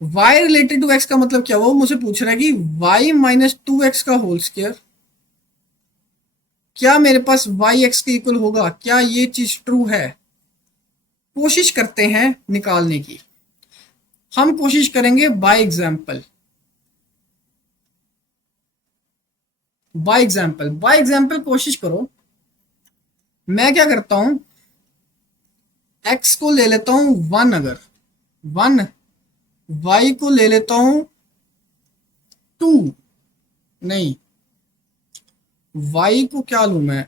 y related to x का मतलब क्या हुआ, मुझे पूछ रहा है कि y माइनस 2x का होल स्क्वायर, क्या मेरे पास y x के इक्वल होगा, क्या ये चीज ट्रू है? कोशिश करते हैं निकालने की। हम कोशिश करेंगे बाय एग्जाम्पल, बाय एग्जाम्पल कोशिश करो। मैं क्या करता हूं, x को ले लेता हूं 1, अगर 1, y को ले लेता हूं 2, नहीं y को क्या लूं मैं,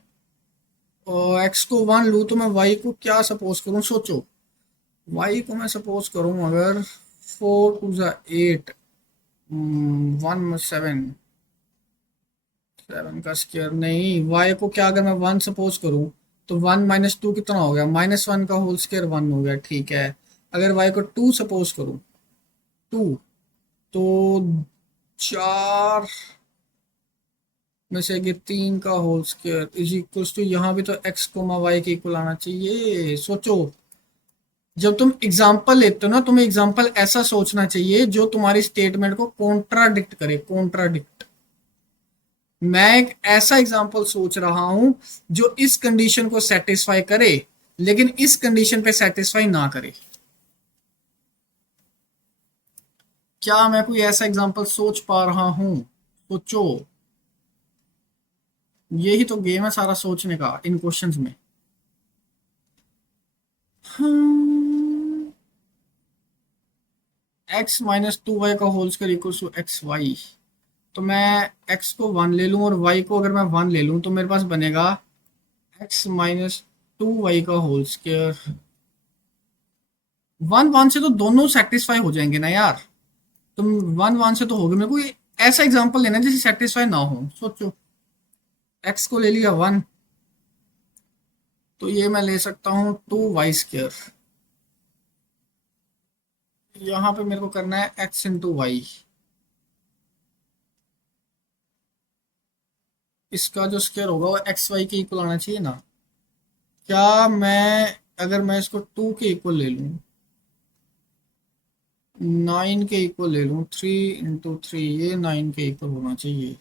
x को 1 लूं तो मैं y को क्या सपोज करूं, सोचो। y को मैं सपोज करूं अगर 4 2 8, 1 7, 7 का स्क्वायर नहीं, y को क्या अगर मैं 1 सपोज करूं तो 1 माइनस 2 कितना हो गया, माइनस 1 का होल स्क्वायर 1 हो गया, ठीक है। अगर y को 2 सपोज करूं, 2 तो 4 में से ये 3 का whole square is equals to, यहाँ भी तो x कोमा वाई के इक्वल आना चाहिए। सोचो, जब तुम एग्जाम्पल लेते हो ना, तुम्हें एग्जाम्पल ऐसा सोचना चाहिए जो तुम्हारी स्टेटमेंट को कॉन्ट्राडिक्ट करे, कॉन्ट्राडिक्ट। मैं एक ऐसा एग्जाम्पल सोच रहा हूं जो इस कंडीशन को सेटिस्फाई करे लेकिन इस कंडीशन पे सेटिस्फाई ना करे। क्या मैं कोई ऐसा एग्जाम्पल सोच पा रहा हूं? सोचो, यही तो गेम है सारा सोचने का इन क्वेश्चंस में। एक्स माइनस 2y का whole square equals to x y, तो मैं x को 1 ले लूं और y को अगर मैं 1 ले लूं तो मेरे पास बनेगा x माइनस 2y का होल स्क्वायर। 1 1 से तो दोनों सेटिस्फाई हो जाएंगे ना यार, तुम 1 1 से तो हो गए। मेरे को ऐसा एग्जांपल लेना जिसे सेटिस्फाई ना हो। सोचो, x को ले लिया 1, तो ये मैं ले सकता हूँ 2y²। यहाँ पे मेरे को करना है x इंटू वाई, इसका जो स्क्वायर होगा वो एक्स वाई के इक्वल आना चाहिए ना। क्या मैं अगर मैं इसको 2 के इक्वल ले लूँ, 9 के इक्वल ले लूँ, 3 इंटू 3, ये 9 के इक्वल होना चाहिए।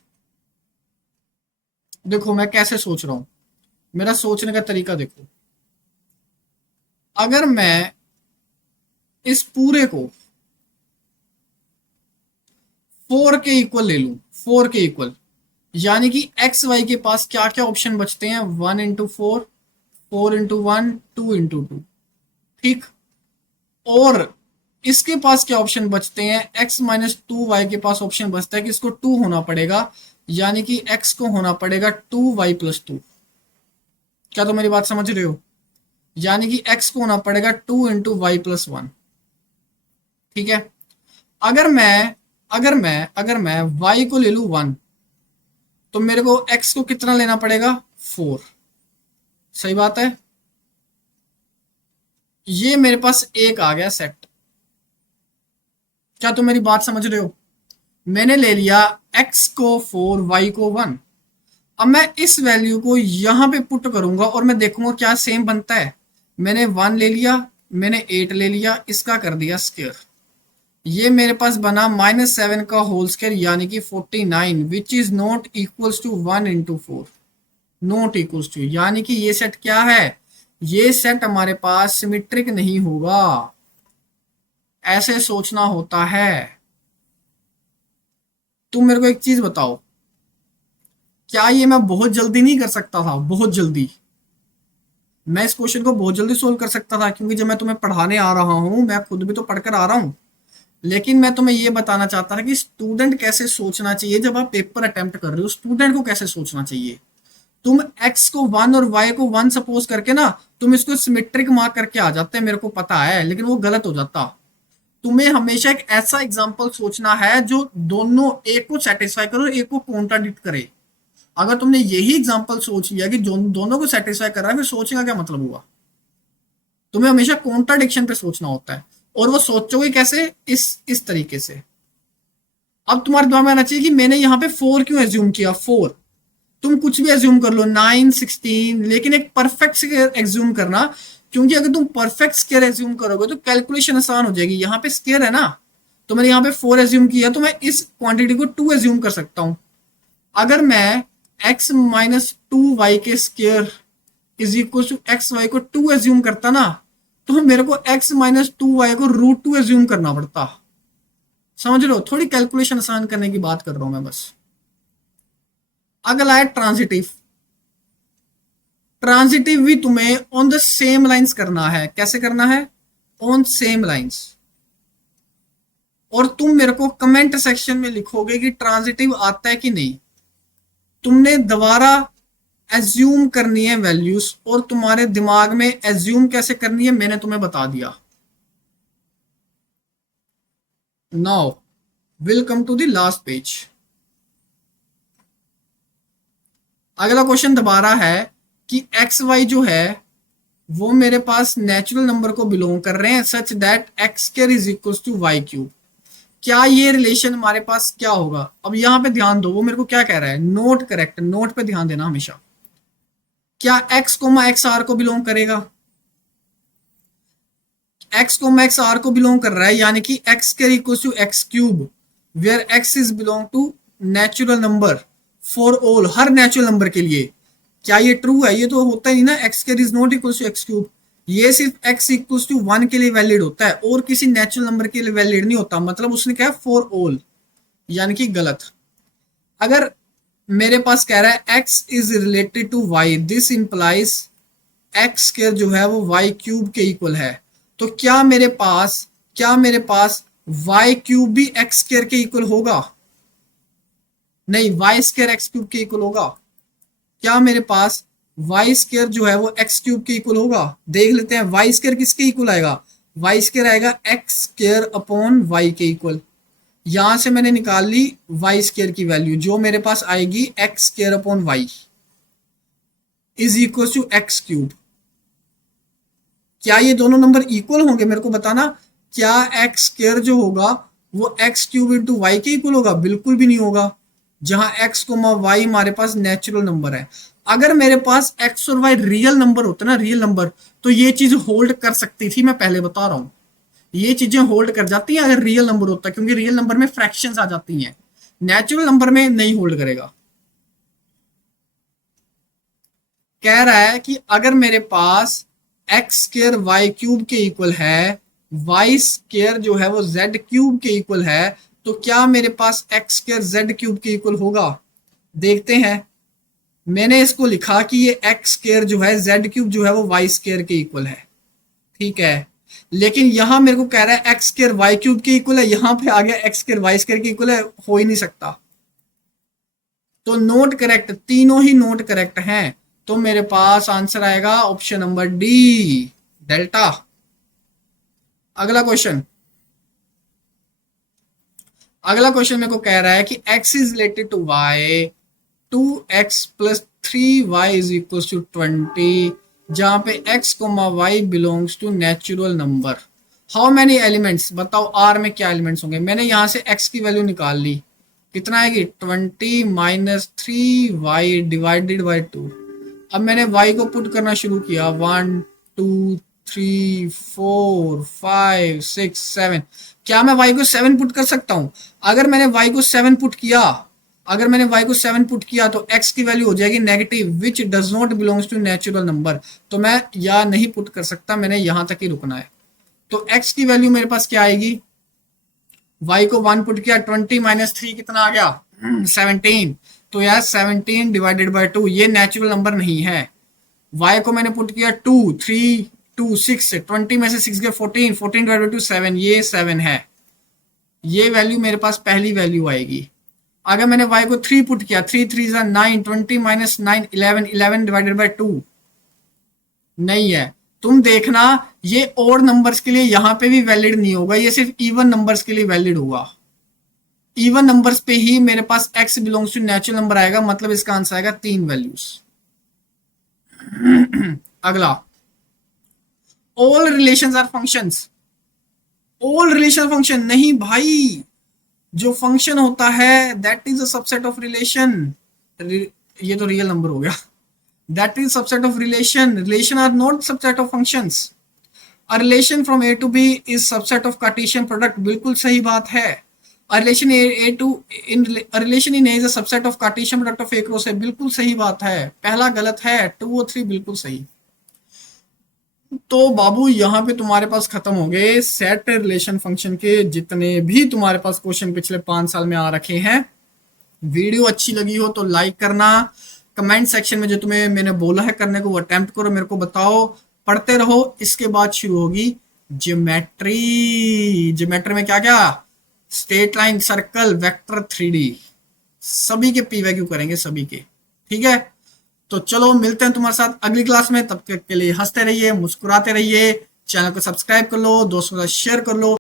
देखो मैं कैसे सोच रहा हूँ, मेरा सोचने का तरीका देखो। अगर मैं इस पूरे को 4 के इक्वल ले लूँ, 4 के इक्वल, यानी कि एक्स वाई के पास क्या क्या ऑप्शन बचते हैं, 1 इंटू 4, 4 इंटू 1, 2 इंटू 2, ठीक। और इसके पास क्या ऑप्शन बचते हैं, x माइनस 2y के पास ऑप्शन बचता है कि इसको 2 होना पड़ेगा, यानी कि x को होना पड़ेगा 2y प्लस 2। क्या तो मेरी बात समझ रहे हो, यानी कि x को होना पड़ेगा 2 इंटू 1 प्लस 1, ठीक है। अगर मैं y को ले लूं 1, तो मेरे को x को कितना लेना पड़ेगा, 4। सही बात है। ये मेरे पास एक आ गया सेट। क्या तुम मेरी बात समझ रहे हो? मैंने ले लिया x को 4 y को 1। अब मैं इस वैल्यू को यहां पे पुट करूंगा और मैं देखूंगा क्या सेम बनता है। मैंने 1 ले लिया, मैंने 8 ले लिया, इसका कर दिया स्क्वायर। ये मेरे पास बना -7 का होल स्क्वायर यानी कि 49 which is not equals to 1 × 4। Not equals to यानी कि ये सेट क्या है? ये सेट हमारे पास सिमेट्रिक नहीं होगा। ऐसे सोचना होता है। तुम मेरे को एक चीज बताओ, क्या ये मैं बहुत जल्दी नहीं कर सकता था? बहुत जल्दी मैं इस क्वेश्चन को बहुत जल्दी सोल्व कर सकता था, क्योंकि जब मैं तुम्हें पढ़ाने आ रहा हूं मैं खुद भी तो पढ़कर आ रहा हूं। लेकिन मैं तुम्हें ये बताना चाहता था कि स्टूडेंट कैसे सोचना चाहिए जब आप पेपर अटेम्प्ट कर रहे हो। स्टूडेंट को कैसे सोचना चाहिए। तुम x को 1 और y को 1 सपोज करके ना तुम इसको सिमेट्रिक मार्क करके आ जाते हैं, मेरे को पता है, लेकिन वो गलत हो जाता। तुम्हें हमेशा एक ऐसा एग्जाम्पल सोचना है जो दोनों, एक को सेटिस्फाई करे और एक को कॉन्ट्राडिक्ट करे। अगर तुमने यही एग्जाम्पल सोच लिया कि दोनों को सेटिस्फाई कर रहा है, फिर सोचने का क्या मतलब हुआ? तुम्हें हमेशा कॉन्ट्राडिक्शन पे सोचना होता है, और वो सोचोगे कैसे? इस तरीके से। अब तुम्हारे दिमाग में आना चाहिए कि मैंने यहाँ पे 4 क्यों एज्यूम किया। 4 तुम कुछ भी एज्यूम कर लो, 9, 16, लेकिन एक परफेक्ट स्क्वायर एज्यूम करना, क्योंकि अगर तुम परफेक्ट स्क्वायर एज्यूम करोगे तो कैलकुलेशन आसान हो जाएगी। यहाँ पे स्क्वायर है ना, तो मैंने यहाँ पे 4 एज्यूम किया, तो मैं इस क्वांटिटी को 2 एज्यूम कर सकता हूं। अगर मैं x माइनस 2y के square is equal to x y को 2 एज्यूम करता ना, तो मेरे को x माइनस 2y को √2 एज्यूम करना पड़ता। समझ रहे हो? थोड़ी कैलकुलेशन आसान करने की बात कर रहा हूं मैं बस। अगला है ट्रांजिटिव। ट्रांजिटिव भी तुम्हें ऑन द सेम लाइंस करना है। कैसे करना है? On same lines. और तुम मेरे को कमेंट सेक्शन में लिखोगे कि ट्रांजिटिव आता है कि नहीं। तुमने दोबारा एज्यूम करनी है वैल्यूज, और तुम्हारे दिमाग में एज्यूम कैसे करनी है मैंने तुम्हें बता दिया। Now will come to the last page. अगला क्वेश्चन दोबारा है कि एक्स वाई जो है वो मेरे पास नेचुरल नंबर को बिलोंग कर रहे हैं such that x square is equal to y cube. क्या ये रिलेशन हमारे पास क्या होगा? अब यहां पे ध्यान दो, वो मेरे को क्या कह रहा है। नोट करेक्ट, नोट पे ध्यान देना हमेशा। क्या एक्स कोमा एक्स आर को बिलोंग करेगा? एक्स कोमा एक्स आर को बिलोंग कर रहा है, यानी कि x square equal to x cube, where x is belong to natural number for all, हर नेचुरल नंबर के लिए। क्या ये ट्रू है? ये तो होता ही ना, x square is not equal to x cube. ये सिर्फ एक्स इक्वल टू 1 के लिए वैलिड होता है और किसी नेचुरल नंबर के लिए वैलिड नहीं होता। मतलब उसने क्या, फॉर ऑल, यानी कि गलत। अगर मेरे पास कह रहा है x is related to y, this implies x square जो है वो y क्यूब के इक्वल है। तो क्या मेरे पास y क्यूब भी एक्स स्क्वायर के इक्वल होगा? नहीं, वाई स्क्वायर एक्स क्यूब के इक्वल होगा। क्या मेरे पास वाई स्क्वायर जो है वो एक्स क्यूब के इक्वल होगा? देख लेते हैं। वाई स्क्वायर किसके इक्वल आएगा? वाई स्क्वायर आएगा एक्स स्क्वायर अपॉन वाई के इक्वल। यहां से मैंने निकाल ली वाई स्क्वायर की वैल्यू, जो मेरे पास आएगी x square upon y is equal to x cube. क्या ये दोनों नंबर इक्वल होंगे? मेरे को बताना। क्या एक्स स्क्वायर जो होगा वो एक्स क्यूब इंटू वाई के इक्वल होगा? बिल्कुल भी नहीं होगा। जहां एक्स कोमा वाई हमारे पास नेचुरल नंबर है। अगर मेरे पास एक्स और वाई रियल नंबर होते ना, रियल नंबर, तो ये चीज होल्ड कर सकती थी। मैं पहले बता रहा हूं, ये चीजें होल्ड कर जाती हैं अगर रियल नंबर होता, क्योंकि रियल नंबर में फ्रैक्शंस आ जाती हैं, नेचुरल नंबर में नहीं होल्ड करेगा। कह रहा है कि अगर मेरे पास एक्स स्क्र वाई क्यूब के इक्वल है, वाई स्क्र जो है वो जेड क्यूब के इक्वल है, तो क्या मेरे पास एक्स स्क्र जेड क्यूब के इक्वल होगा? देखते हैं। मैंने इसको लिखा कि ये एक्स स्क्र जो है जेड क्यूब जो है वो वाई स्क्र के इक्वल है, ठीक है। लेकिन यहां मेरे को कह रहा है एक्स स्क्र वाई क्यूब के इक्वल है, यहां पे आ गया एक्स स्क्र वाई स्क्र के इक्वल है, हो ही नहीं सकता। तो नोट करेक्ट, तीनों ही नोट करेक्ट हैं। तो मेरे पास आंसर आएगा ऑप्शन नंबर डी, डेल्टा। अगला क्वेश्चन, अगला क्वेश्चन मेरे को कह रहा है कि x is related to y, 2x plus 3y is equal to 20 जहां पे x comma y belongs to natural number. How many elements, बताओ r में क्या एलिमेंट्स होंगे। मैंने यहां से x की वैल्यू निकाल ली, कितना आएगी 20 माइनस 3y डिवाइडेड बाई 2। अब मैंने y को पुट करना शुरू किया, 1 2 3 4 5 6 7। क्या मैं y को 7 पुट कर सकता हूं? अगर मैंने y को 7 पुट किया, अगर मैंने y को 7 पुट किया तो x की वैल्यू हो जाएगी negative, which does not belongs to natural number. तो मैं या नहीं पुट कर सकता, मैंने यहां तक ही रुकना है। तो x की वैल्यू मेरे पास क्या आएगी, y को 1 पुट किया, 20 माइनस 3 कितना आ गया 17। तो यार 17 डिवाइडेड बाय 2 ये नेचुरल नंबर नहीं है। y को मैंने पुट किया 2 3 2 6, 20 में से 6 गए 14, 14 डिवाइडेड बाय 2 7, ये 7 है। ये वैल्यू मेरे पास पहली वैल्यू आएगी। अगर मैंने y को 3 पुट किया, 3 3 9, 20 माइनस 9 11, 11 डिवाइडेड बाय 2 नहीं है। तुम देखना ये और नंबर्स के लिए यहां पे भी वैलिड नहीं होगा, ये सिर्फ इवन नंबर्स के लिए वैलिड होगा। इवन नंबर्स पे ही मेरे पास x belongs to natural number आएगा, मतलब इसका आंसर आएगा 3 वैल्यूज। अगला, all relations are functions. All relation function नहीं भाई, जो फंक्शन होता है that is a subset of relation. ये तो रियल नंबर हो गया। That is subset of relation, relation are not subset of functions. A relation from A to B is subset of Cartesian product, बिल्कुल सही बात है। A relation A to in a relation in A is a subset of Cartesian product of A cross है, बिल्कुल सही बात है। पहला गलत है, 2 और 3 बिल्कुल सही। तो बाबू यहाँ पे तुम्हारे पास खत्म हो गए सेट रिलेशन फंक्शन के जितने भी तुम्हारे पास क्वेश्चन पिछले 5 साल में आ रखे हैं। वीडियो अच्छी लगी हो तो लाइक करना, कमेंट सेक्शन में जो तुम्हें मैंने बोला है करने को वो अटेम्प्ट करो, मेरे को बताओ, पढ़ते रहो। इसके बाद शुरू होगी ज्योमेट्री। ज्योमेट्री में क्या क्या, straight line, circle, vector, 3D, सभी के पीवैक्यू करेंगे सभी के, ठीक है। तो चलो मिलते हैं तुम्हारे साथ अगली क्लास में, तब तक के लिए हंसते रहिए, मुस्कुराते रहिए, चैनल को सब्सक्राइब कर लो, दोस्तों के साथ शेयर कर लो।